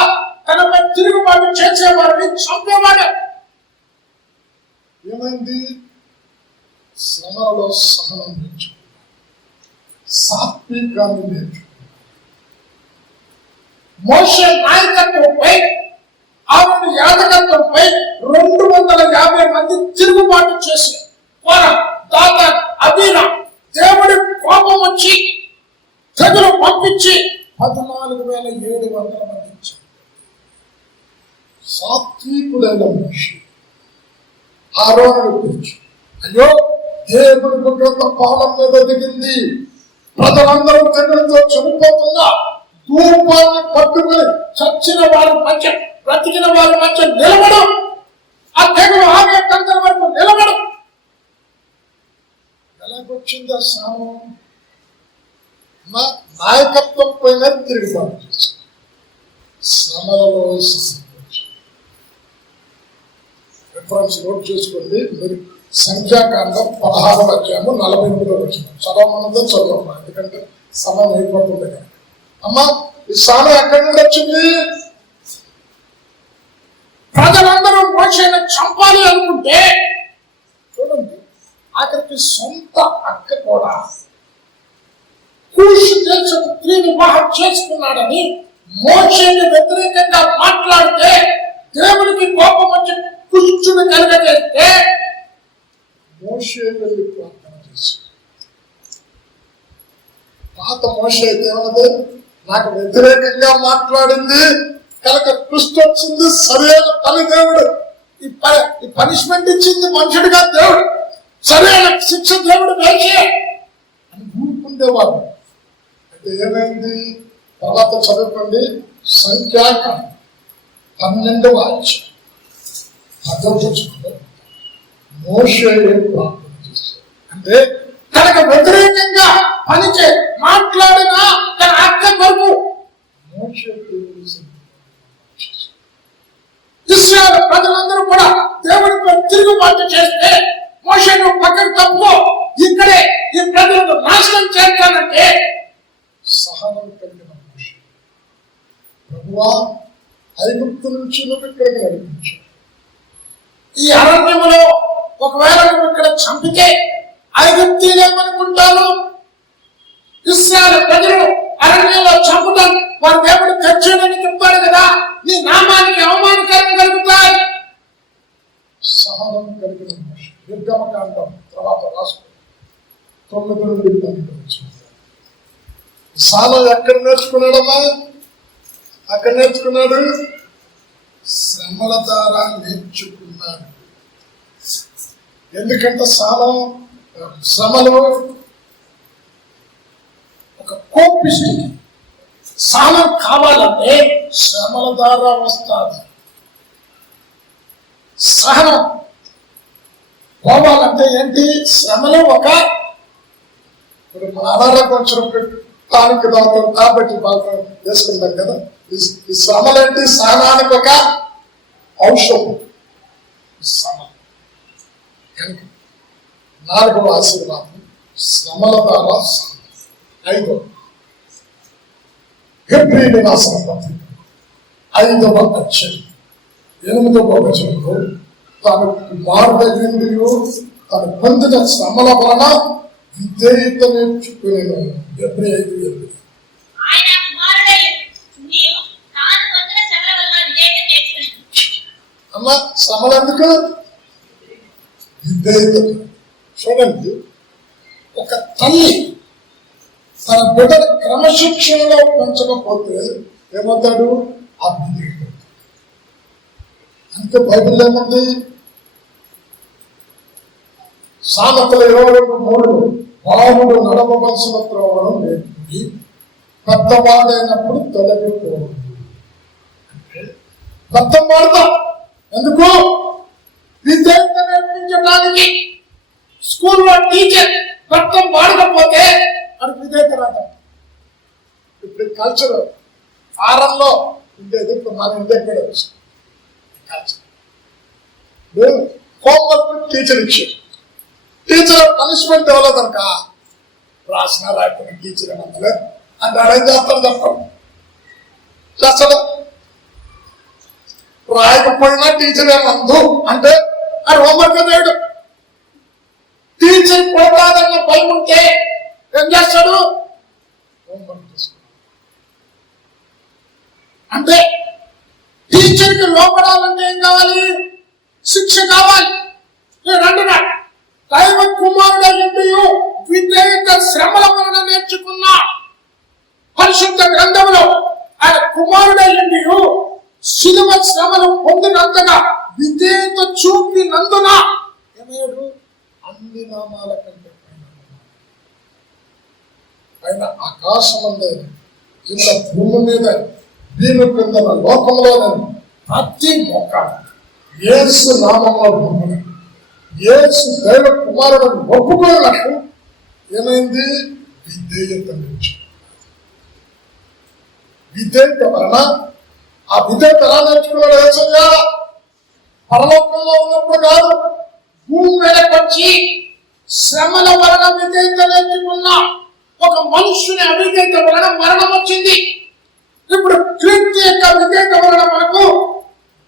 తనపై తిరుగుబాటు చేసేవారిని చంపేవాడు. ఏమైంది? శ్రమలో సహనం నేర్చుకున్నాడు, సాత్వికాన్ని నేర్చుకున్నాడు. మోషే నాయకత్వంపై, ఆమె యాజకత్వంపై 250 మంది తిరుగుబాటు చేసి దాదాపు అబీరా దేవుడి కోపం వచ్చి తెగులు పంపించి 14,700 మంది ఇచ్చారు. సాత్వికుడైన మనిషి ఆరోగ్యం గురించి, అయ్యో దేవుడి గుడ్డంత పాలన మీద దిగింది, ప్రజలందరూ తెగులతో చనిపోతున్నా ధూపాన్ని పట్టుకుని చచ్చిన వారి మధ్య బ్రతికిన వారి మధ్య నిలబడు, ఆ తెగులు ఆగే కంచెల వరకు నిలబడు. ఎలాగొచ్చిందా సాము? నాయకత్వం పైన తిరుగుబాటు చేసింది. శ్రమలలో రిఫరెన్స్ నోట్ చేసుకోండి. మీరు సంఖ్యాకాండం 16వ అధ్యాయము 48వ వచనం చదవమన్నదో చదవమ్మా, ఎందుకంటే సమయం అయిపోతుంది కదా. అమ్మా, ఈ సామె ఎక్కడి నుండి వచ్చింది? ప్రజలందరూ మోషేను చంపాలి అనుకుంటే చూడండి, ఆఖరికి సొంత అక్క కూడా కూషు దేశపు స్త్రీని వివాహం చేసుకున్నాడని మోషేని వ్యతిరేకంగా మాట్లాడితే దేవునికి కోపం వచ్చి కుష్ఠుని కలగజేస్తే మోషే వెళ్ళి ప్రార్థన చేశాడు. పాత మోషే అయితే ఏమన్నది? నాకు వ్యతిరేకంగా మాట్లాడింది కనుక కుష్ఠ వచ్చింది, సరైన పని దేవుడు ఈ పనిష్మెంట్ ఇచ్చింది మనుషుడిగా దేవుడు, సరైన శిక్ష దేవుడు వేసే అని ఊరుకుండేవాడు. అంటే ఏమైంది? తర్వాత చదువుకోండి, సంఖ్యాకాండం 12వ అధ్యాయం 10వ వచనంలో మోషే ప్రార్థన చేశాడు. అంటే తనకు వ్యతిరేకంగా పనిచే మాట్లాడిన తన అక్క కొరకు మోషే ఇశ్రాయేలు ప్రజలందరూ కూడా దేవుడిపై తిరుగుబాటు చేస్తే మోషేను పక్కన తప్పు, ఇక్కడే ఈ ప్రజలను నాశనం చేస్తానంటే సహనం కలిగిన మోషే, ప్రభువా ఐగుప్తు నుంచి నువ్వు ఇక్కడికి నడిపించు, ఈ అరణ్యములో ఒకవేళ నువ్వు ఇక్కడ చంపితే ఐగుప్తీయులేమనుకుంటారు? ఇశ్రాయేలు ప్రజలు అరణ్యంలో చంపుతాం, వారి దేవుడు తెచ్చాడని చెప్తాడు కదా, నీ నామానికి అవమానకరం కలుగుతాయి. సహనం కలిగిన మనిషి. నిర్గమకాండం తర్వాత రాసుకో 9 నుండి 10 సాలం ఎక్కడ నేర్చుకున్నాడమ్మా? అక్కడ నేర్చుకున్నాడు, శ్రమల ద్వారా నేర్చుకున్నాడు. ఎందుకంటే సాలం శ్రమలు ఒక కోపిష్టికి సాలం కావాలంటే శ్రమల ద్వారా వస్తుంది. సహనం పోవాలంటే ఏంటి? శ్రమలో ఒక మన అనారోగ్యం వచ్చినప్పుడు తానికి దాంతో కాబట్టి బాగా వేసుకుంటాం కదా. ఈ శ్రమలేంటి? సహనానికి ఒక ఔషధం. శ్రమ కనుక 4వ ఆశీర్వాదం శ్రమల ద్వారా. 5వ హెబ్రీ రాసిన పత్రిక 5వ అధ్యాయం 8వ వచనంలో తాను కుమారుడైందియు తను పొందిన శ్రమల వలన విధేయత నేర్చుకునేను. హెబ్రీ 5:8. అమ్మ శ్రమలు ఎందుకు? విధేయత. చూడండి, ఒక తల్లి తన బిడ్డను క్రమశిక్షణలో పెంచకపోతే ఏమవుతాడు? అవిధేయుడు. అంటే బైబిల్ ఏముంది? సామెతల 22:3 బాలుడు నడవవలసిన త్రోవను నేర్పి పెద్దవాడైనప్పుడు తొలగిపోవద్దు. అంటే పెద్దం వాడతాం ఎందుకు? విద్యార్థి నేర్పించడానికి. స్కూల్లో టీచర్ పెద్దం వాడకపోతే అది విధేయత రాదు. ఇప్పుడు కల్చర్ ఫారంలో ఉండేది, ఇప్పుడు మన ఇంటి ఎక్కడ వచ్చింది కల్చర్. హోంవర్క్ టీచర్ ఇచ్చారు, టీచర్ పనిష్మెంట్ ఇవ్వలేదు కనుక రాసిన రాకపోయిన టీచర్ ఏమంటే అంటే అరేంజ్ చేస్తాను చెప్పండి. చేస్తాడు రాయకపోయినా టీచర్ ఏమందు అంటే అది హోంవర్క్ లేడు. టీచర్ కొడతాదన్న భయం ఉంటే ఏం చేస్తాడు? హోంవర్క్ చేస్తాడు. అంటే టీచర్కి లోపడాలంటే ఏం కావాలి? శిక్ష కావాలి. రండినా దైవ కుమారుడు విధేయత శ్రమల వలన నేర్చుకున్న పరిశుద్ధ గ్రంథంలో ఆయన కుమారుడయ్యిండు శిలువ శ్రమలు పొందినంతగా విధేయత చూపినందున ఏమయ్యాడు? అన్ని నామాల కంటే పైన ఆకాశం కింద భూమి మీద దీని కింద లోకంలో ప్రతి మొక్క యేసు నామంలో పొందడం, యేసు దైవ కుమారుడు ఒప్పుకోలకు ఏమైంది? విధేయత నుంచి. విధేయత వలన ఆ విధేయత ఎలా నేర్చుకున్నాడు? యేసయ్యా పరలోకంలో ఉన్నప్పుడు కాదు, భూమి మీదకి వచ్చి శ్రమల వలన విధేయత నేర్చుకున్నా. ఒక మనుష్యుని అవిధేయత వలన మరణం వచ్చింది. ఇప్పుడు క్రీస్తు యొక్క విధేయత వలన మనకు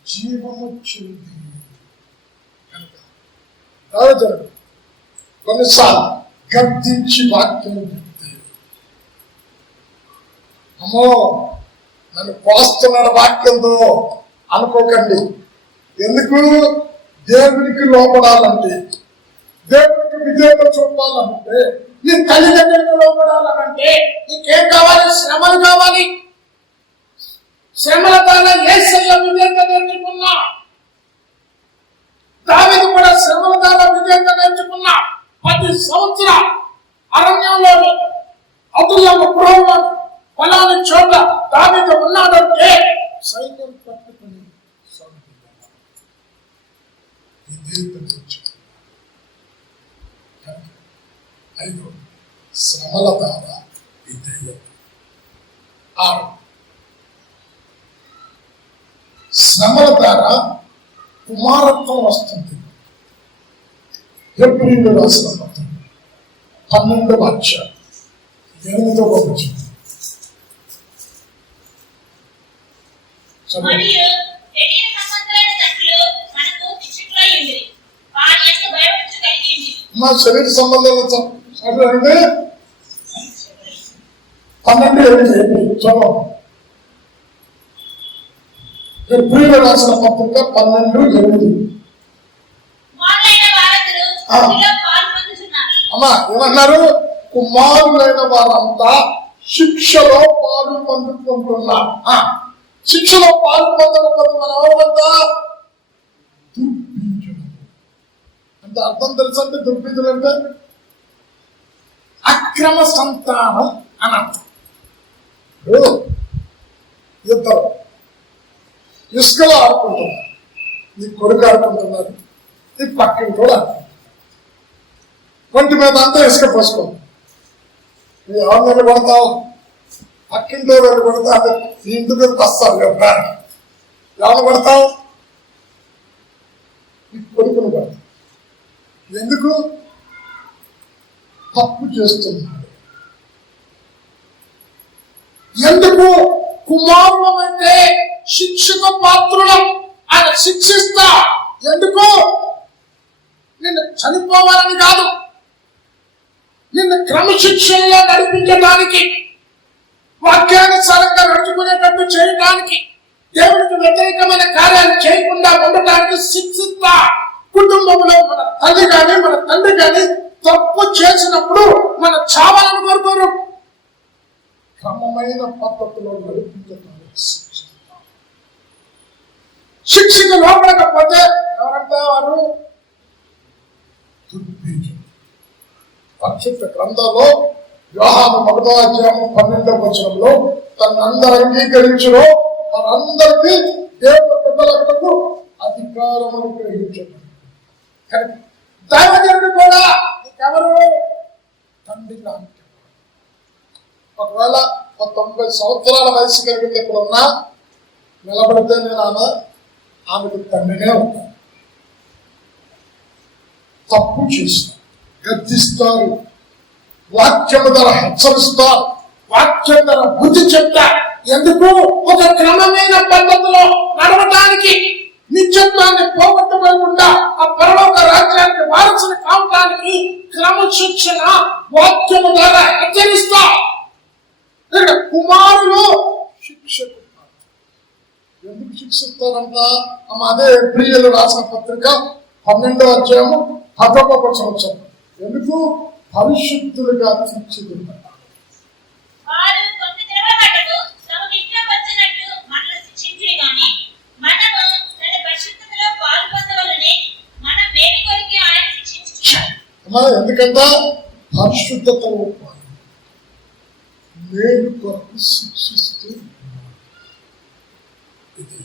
జీవం వచ్చింది. కొన్నిసార్లు గద్దించి వాక్యం చెప్తే, అమ్మో నన్ను పోస్తున్నాడు వాక్యంతో అనుకోకండి. ఎందుకు? దేవునికి లోపడాలంటే, దేవునికి విధేయత చూపాలంటే, నీ తల్లిదండ్రులకు లోపడాలంటే నీకేం కావాలి? శ్రమలు కావాలి. శ్రమల ద్వారా యేసయ్య విధేయత నేర్చుకున్నా. దావీదు కూడా శ్రమల ద్వారా విధేయత నేర్చుకున్నా. 10 సంవత్సరాలు అరణ్యంలోని అదుల్లం పురంలో ఫలాని చోట దావీదు ఉన్నాడంటే సైన్యం పట్టుకుని విధేయత నేర్చుకున్నా. 5 శ్రమల ద్వారా విధేయత. 6 శ్రమల ద్వారా కుమారత్వం వస్తుంది. హెబ్రీయులకు రాసిన పత్రిక 12వ అధ్యాయం 8వ వచనం. మా శరీర సంబంధాలు అంటే 12:8 చదవండి. హెబ్రీయులకు రాసిన పత్రిక 12:8. అమ్మా ఏమన్నారు? కుమారులైన వారంతా శిక్షలో పాలు పొందుకుంటున్నారు. శిక్షలో పాలు పొందకపోతే మనం ఎవరంతా దుర్బీజులు అంటే అర్థం తెలుసా? అంటే దుర్బీజులు అంటే అక్రమ సంతానం అని అర్థం. ఇద్దరు ఇసుకలో ఆడుకుంటున్నారు. నీ కొడుకు ఆడుకుంటున్నారు, నీ పక్కన కూడా ఒంటి మీద అంతా ఇసుక పోసుకోండి. నీ ఎవరిని కొడతావు? పక్కింట్లో వెళ్ళి కొడతా అంటే నీ ఇంటి మీద వస్తారు కదా. ఎవరు కొడతావు? నీ కొడుకును కొడతావు. ఎందుకు? తప్పు చేస్తున్నాడు. ఎందుకు? కుమారులమైతే శిక్షకు పాత్రులం. ఆయన శిక్షిస్తా. ఎందుకు? నిన్ను చనిపోవాలని కాదు, నిన్ను క్రమశిక్షణలో నడిపించడానికి, వాక్యానుసారంగా నడుచుకునేటట్టు చేయడానికి, దేవుడికి వ్యతిరేకమైన కార్యాలు చేయకుండా ఉండటానికి శిక్షిస్తా. కుటుంబంలో మన తల్లి కానీ మన తండ్రి కానీ తప్పు చేసినప్పుడు మన చావాలని కోరుకోరు. క్రమమైన పద్ధతిలో నడిపించడానికి శిక్షిస్తా. శిక్షకు లోపడకపోతే ఎవరంటారు? దుర్బీజులు. పరిశుద్ధ గ్రంథంలో యోహాను 1వ అధ్యాయం 12వ వచనంలో తనందరూ అంగీకరించును మనందరికీ దేవుని బిడ్డలకు అధికారం అనుగ్రహించను. దైవజనుడు కూడా నీకెవరు? తండ్రి లాంటి. ఒకవేళ 90 సంవత్సరాల వయసు కలిగిన ఇక్కడ ఉన్నా నిలబడితే నేను ఆమెకు తండ్రినే ఉంటాను. తప్పు చేస్తారు, గద్దిస్తారు, వాక్యము ధర హెచ్చరిస్తారు, వాక్యం ధర బుద్ధి చెప్తారు. ఎందుకు? ఒక క్రమమైన పద్ధతిలో నడవటానికి, నిత్యత్వాన్ని పోగొట్టుకోకుండా ఆ పరలోక రాజ్యానికి వారసులు కావటానికి క్రమశిక్షణ వాక్యము ద్వారా హెచ్చరిస్తా. కుమారులు శిక్షకు ఎందుకు శిక్షిస్తారంట? అదే హెబ్రీయులకు రాసిన పత్రిక 12వ అధ్యాయము 10వ వచనం. ఎందుకు? పరిశుద్ధులుగా తీర్చిదిద్దారు. ఎందుకంటే పరిశుద్ధతలో మేలు కొరకు శిక్షిస్తూ ఇది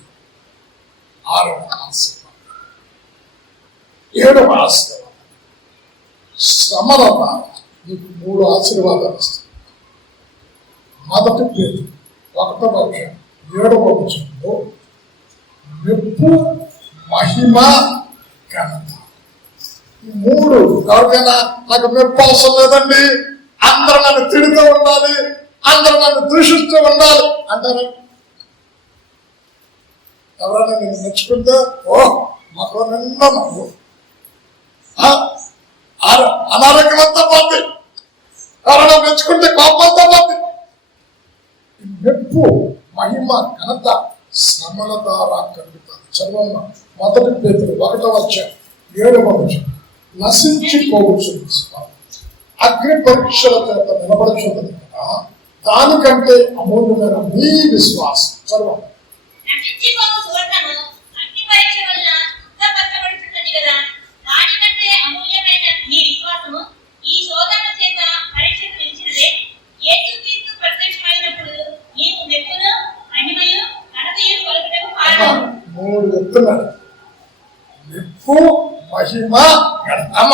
6వ ఆశీర్వాదం. 7వ ఆశీర్వాదం శ్రమల ద్వారా నీకు 3 ఆశీర్వాదాలు వస్తాయి. మొదటి పేరు 1వ అధ్యాయం 7వ వచనంలో మెప్పు, మహిమ, ఘనత. ఈ 3 ఎవరికైనా నాకు మెప్పు అవసరం లేదండి, అందరూ నన్ను తిడుతూ ఉండాలి, అందరూ నన్ను దూషిస్తూ ఉండాలి అంటారు. ఎవరైనా నేను మెచ్చుకుంటే మాకు నిన్న మాకు అనారోగ్యం అంతా పోతుంది, ఎవరైనా మెచ్చుకుంటే కోపం అంతా పోతుంది. మెప్పు, మహిమ, ఘనత శ్రమల ద్వారా కలుగుతారు. చదవమ్మా మొదటి పేతురు 1వ అధ్యాయం 7వ వచనం. నశించిపోవచ్చు అగ్ని పరీక్షల చేత నిలబడుచున్నది కదా, దానికంటే అమూల్యమైన మీ విశ్వాసం. చదవండి. మూడు చెప్తున్నాడు, మెప్పు, మహిమ, ఘనత.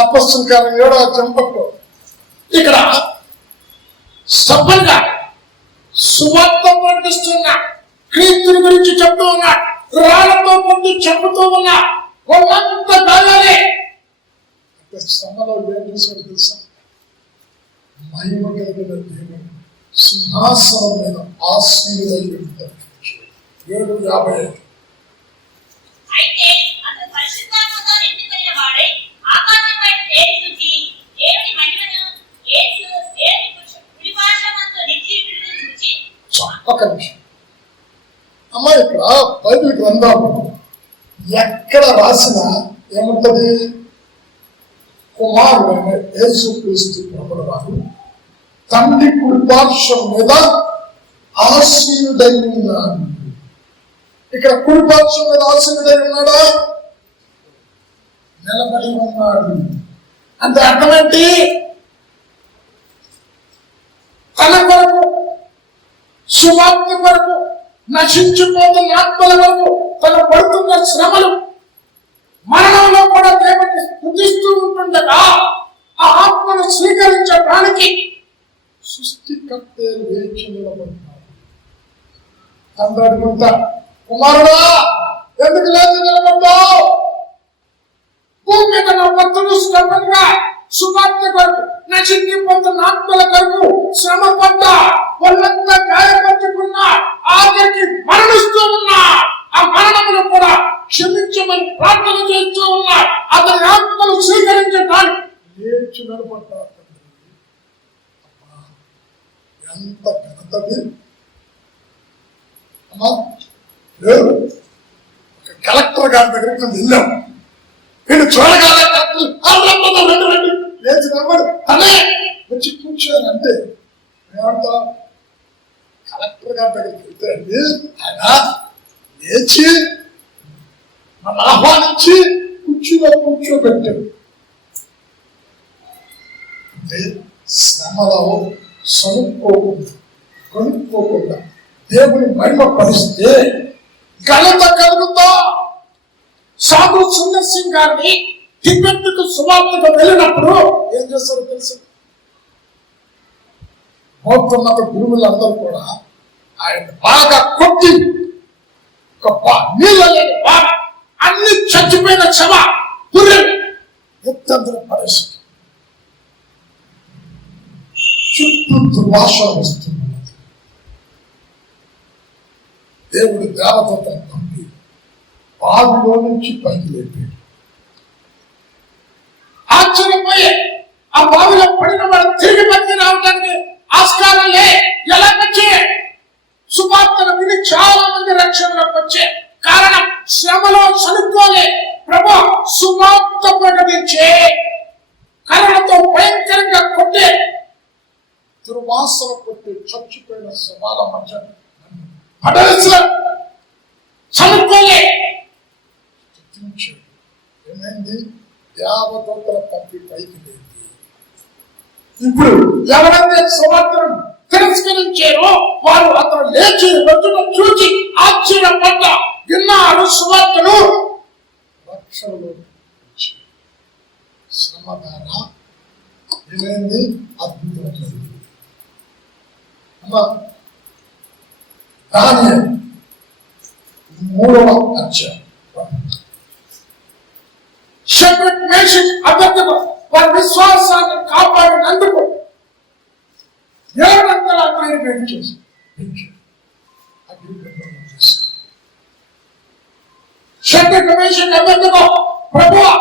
అపొస్తలుల కార్యం 7వ అధ్యాయం పట్టు. ఇక్కడ సభ్యులుగా సువార్త ప్రకటిస్తున్న క్రీస్తుని గురించి చెప్తూ ఉన్నా, రాళ్లతో పొంది చెప్పుతూ ఉన్నా, వాళ్ళంతా కాగానే శ్రమలో ఏం చేశాడు తెలుసా? మహిమ కలిగిన దేవుడు సింహాసనం మీద ఆసీనుడై ఉంటాడు. 7:55. ఒక్క నిమిషం అమ్మా, ఇక్కడ బైబిల్ గ్రంథం ఎక్కడ రాసినా ఏముంటది? కుమారుడైన యేసుక్రీస్తు ప్రభువు వారు తండ్రి కుడిపార్శ్వం మీద ఆసీనుడై ఉన్నాడు. ఇక్కడ కుడిపార్శ్వం మీద ఆసీనుడై ఉన్నాడా? నిలబడి ఉన్నాడు. అంటే అర్థమేంటి? తన కొరకు, సువార్త కొరకు, నశించిపోతున్న ఆత్మల వరకు తన పడుతున్న శ్రమలు, మరణంలో కూడా దేవుడిని స్తుతిస్తూ ఉంటుండగా ఆ ఆత్మను స్వీకరించడానికి సృష్టికర్తే వేచి నిలబడ్డాడు. తండ్రి అడుగుతా, కుమారుడా ఎందుకు లేచి నిలబడ్డావు? భూమి మీద నా భక్తులు శ్రమగా సువార్త కొరకు, నశించిపోతున్న ఆత్మల కొరకు శ్రమ పడ్డా, వాళ్ళంతా గాయపరుచుకున్నా, ఆఖరికి మరణిస్తూ ఉన్నా. ఆ మరణమును కూడా క్షమించమని ప్రార్థన చేస్తూ ఉన్నా. అతని ఆత్మను స్వీకరించడానికి లేచి నిలబడ్డాడు. ఎంత ఘనతది అమ్మా! లేదు, ఒక కలెక్టర్ గారి దగ్గరికి మేము వెళ్ళాం. వీళ్ళు చూడగానే రండి లేచి నిలబడి అనే వచ్చి కూర్చోనంటే ఏమంటా? కలెక్టర్ గారి దగ్గరికి వెళ్తే అండి ఆయన లేచి నన్ను ఆహ్వానించి కుర్చీలో కూర్చోబెట్టాడు. అంటే శ్రమలో కొనుక్కోకుండా దేవుని మహిమ పరిస్తే ఘనత కలుగుతా. సాధు సుందర్ సింగ్ గారిని టిబెట్కు సువార్తకు వెళ్ళినప్పుడు ఏం చేస్తారో తెలుసు? బౌద్ధమత గురువులందరూ కూడా ఆయన బాగా కొట్టి నీళ్ళ లేని బాగా అన్ని చచ్చిపోయిన శవ పుర్రెలు ఎత్తందరూ పడేసి చుట్టూ దుర్వాస వస్తున్నది. దేవుడు దేవతను పంపి బావిలో నుంచి పైకి లేపాడు. ఆశ్చర్యపోయే ఆ బావిలో పడిన వాడు తిరిగి బతికి రావడానికి ఆస్కారం లే. ఎలా వచ్చే? సువార్తను విని చాలా మంది రక్షణలోకి వచ్చే కారణం శ్రమలో చనిపోలే. ప్రభు సువార్త ప్రకటించే కర్రలతో భయంకరంగా కొట్టే దుర్వాసన కొట్టి చచ్చిపోయిన శవాల మధ్య పడేసి చనిపోలే. ఏమైంది? దేవదూతల పంపి పైకి లేదు. ఇప్పుడు ఎవరైతే సువార్తను తిరస్కరించారో వారు అతను లేచి వచ్చును చూచి ఆశ్చర్యపడ్డ విన్నారు సువార్తను, రక్షణలో శ్రమ ద్వారా ఏమైంది? అద్భుతం జరిగింది. అమ్మా దానియేలు 3వ అధ్యాయం షడ్రక్ మేషక్ అబేద్నెగో వారి విశ్వాసాన్ని కాపాడినందుకు 7 అగ్ని వేడి చేసి షడ్రక్ మేషక్ అబేద్నెగో ప్రభువా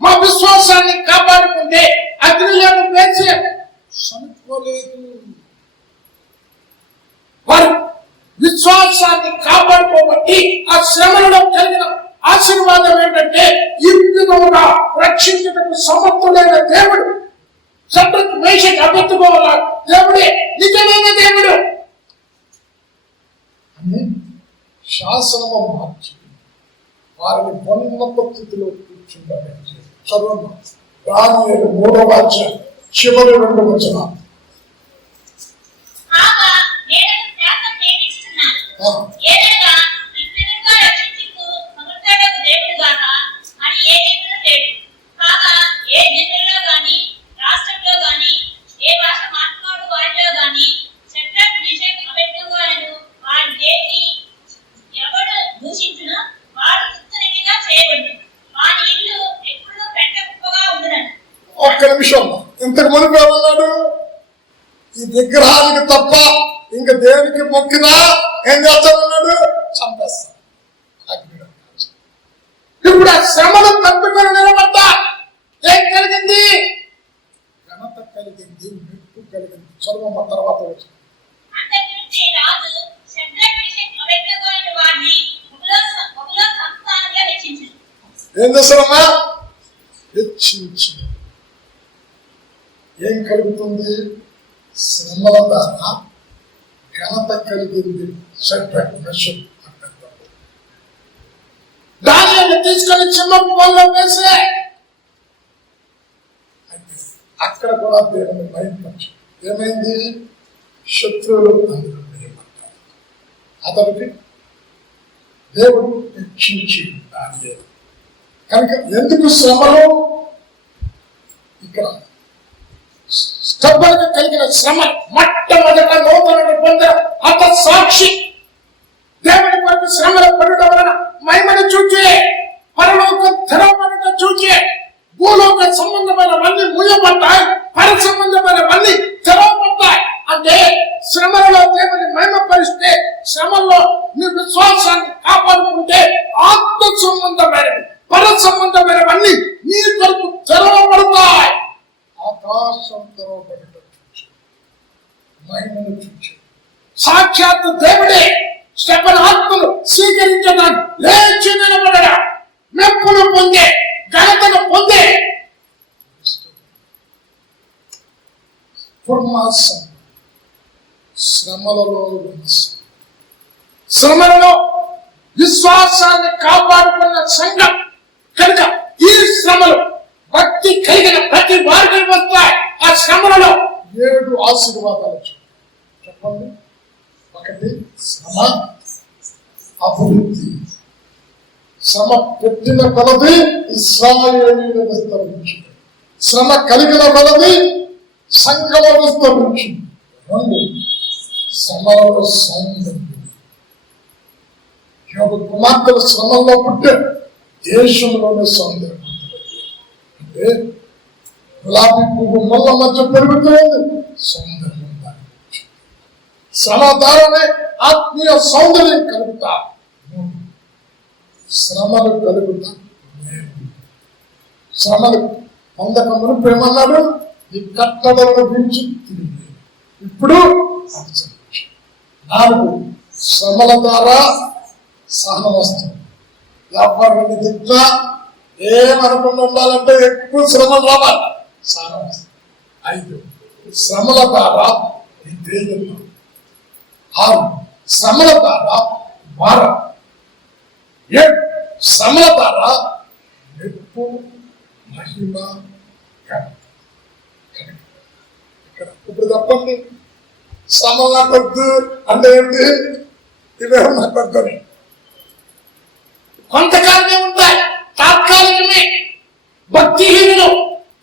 మా విశ్వాసాన్ని కాపాడుకుంటే అగ్నిలను వేసి చనిపోలేదు. వారు విశ్వాసాన్ని కాపాడుకోబట్టి ఆ శ్రమలలో కలిగిన ఆశీర్వాదం ఏంటంటే ఇందులో రక్షించటకు సమర్థుడైన దేవుడు షడ్రక్ మేషక్ అబేద్నెగో దేవుడే నిజమైన దేవుడు అని శాసనము మార్చి వారిని ఉన్నత స్థితిలో కూర్చుండబెట్టి చదువు. దానియేలు 3వ అధ్యాయం చివరి 2 వచనాలు. ఒక్క నిమిషం, ఇంతకు మునుపు ఏమన్నాడు? ఈ విగ్రహానికి తప్ప ఇంకా దేనికి మొక్కినా ఏం చేస్తానన్నాడు? చంపేస్తాను. ఇప్పుడు ఆ శ్రమను తట్టుకొని నిలబడ్డా ఏం కలిగింది? ఘనత కలిగింది, మెప్పు కలిగింది. చదువు తర్వాత వచ్చి ఏం చేస్తారమ్మా? హెచ్చించి ఏం కలుగుతుంది? శ్రమల ద్వారా ఘనత కలిగింది. షడ్రక్ మేషక్ అబేద్నెగో దానియేలును తీసుకొని చిన్న పొలంలో వేసే అక్కడ కూడా దేవుని భయపరచు. ఏమైంది? శత్రువులు అందులో భయపడ్డారు. అతనికి దేవుడు హెచ్చించి దానియేలు. కనుక ఎందుకు శ్రమలు? ఇక్కడ స్తబ్దత కలిగిన శ్రమ మొట్టమొదట నూతన పొందిన అత సాక్షి దేవుని కొరకు శ్రమలు పడడం వలన మహిమను చూచే, పరలోకం తెరవబడట చూచే, భూలోక సంబంధమైనవన్నీ మూయబడ్డాయి, పర సంబంధమైనవన్నీ తెరవబడ్డాయి. అంటే శ్రమలలో దేవుని మహిమపరిస్తే, శ్రమల్లో నీ విశ్వాసాన్ని కాపాడుకుంటే ఆత్మ సంబంధమైనవి, పర సంబంధమైనవన్నీ నీ కొరకు తెరవబడతాయి. ఆకాశం తెరవబడట చూచి మహిమను చూచి సాక్షాత్తు దేవుడే స్టెఫెను ఆత్మను స్వీకరించడానికి లేచి నిలబడడా, మెప్పును పొందే, ఘనతను పొందే శ్రమలలో విశ్వాసాన్ని కాపాడుకున్న సంఘం కనుక ఈ శ్రమలు భక్తి కలిగిన ప్రతి వారికి వస్తాయి. ఆ శ్రమలలో 7 ఆశీర్వాదాలు చెప్పండి. 1 శ్రమ, అభివృద్ధి. శ్రమ పెట్టిన కొలది ఇశ్రాయేలీయులు విస్తరించింది, శ్రమ కలిగిన కొలది సంఘము విస్తరించింది. 2 శ్రమలలో సౌందర్యం. యోగ కుమార్తెలు శ్రమంలో పుట్టే దేశంలోనే సౌందర్యం. అంటే గులాబీ పువ్వు ముళ్ళ మధ్య పెరుగుతుంది, సౌందర్యం. శ్రమ ద్వారానే ఆత్మీయ సౌందర్యం కలుగుతా. శ్రమలు కలుగుతా. శ్రమలు పొందక మునుపు ఏమన్నాడు? ఈ కట్టడలను గురించి తిరిగి ఇప్పుడు 4 శ్రమల ద్వారా సహనం వస్తుంది. ఎవరిని తిట్లా ఏమనుకుండా ఉండాలంటే ఎక్కువ శ్రమలు రావాలి, సహనం వస్తుంది. 5 శ్రమల ద్వారా ఈ ధైర్యం. 6 శ్రమల ద్వారా భారం. 7 శ్రమల ద్వారా మెప్పు, మహిమ. ఇక్కడ ఇప్పుడు తప్పండి, శ్రమ నాకొద్దు అంటే ఏంటి? ఇవేమో నాకొద్దని కొంతకాలమే ఉంటాయి, తాత్కాలికమే. భక్తిహీనులు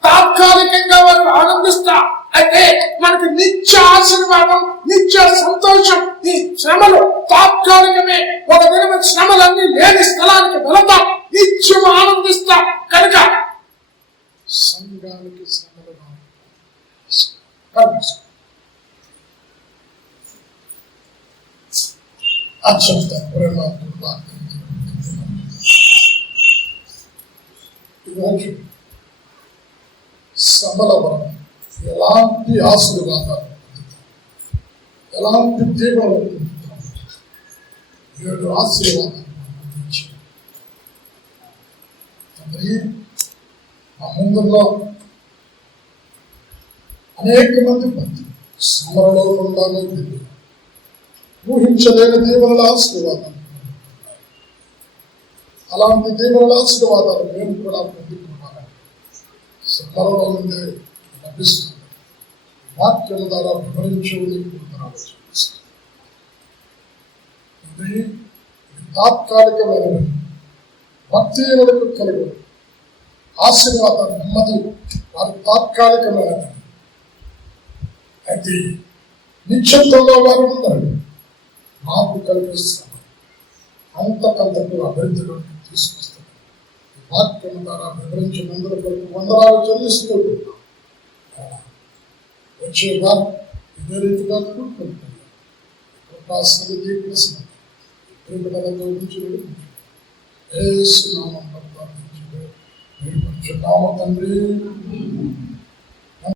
తాత్కాలికంగా వారు ఆనందిస్తా, అయితే మనకి నిత్య ఆశీర్వాదం, నిత్య సంతోషం. ఈ శ్రమలు తాత్కాలికమే. ఒక దిన శ్రమలన్నీ లేని స్థలానికి వెళతాం, నిత్యం ఆనందిస్తాం. కనుక సంఘానికి శ్రమలు అత్యంత ప్రేమ ఈరోజు శ్రమల వలన ఎలాంటి ఆశీర్వాదాలు, ఎలాంటి దీవెనలు, 7 ఆశీర్వాదాలు తండ్రి. ఆ ముందులో అనేక మంది శ్రమలలో ఉండాలో తెలియదు, ఊహించలేని దీవెనల ఆశీర్వాదాలు. అలాంటి దీవెనల ఆశీర్వాదాలు మేము కూడా పొందుకున్నాము. శ్రమలలో నుండి లభిస్తుంది. వాక్యం ద్వారా వివరించుకుని తాత్కాలికమైన భక్తిహీనులకు కలిగి ఆశీర్వాదాలు, నెమ్మది వారి తాత్కాలికమైనది. అయితే నిశ్చత్వంలో వారు ఉన్నారు. నాకు కలిగిస్తాను, అంతకంతకు అభివృద్ధిలోకి తీసుకొస్తాను. వాక్యం ద్వారా వివరించినందుకు కొరకు వందనాలు చెల్లిస్తూ వచ్చే వారు ఇదే రీతిగా కూడుకుంటున్నారు. తండ్రి.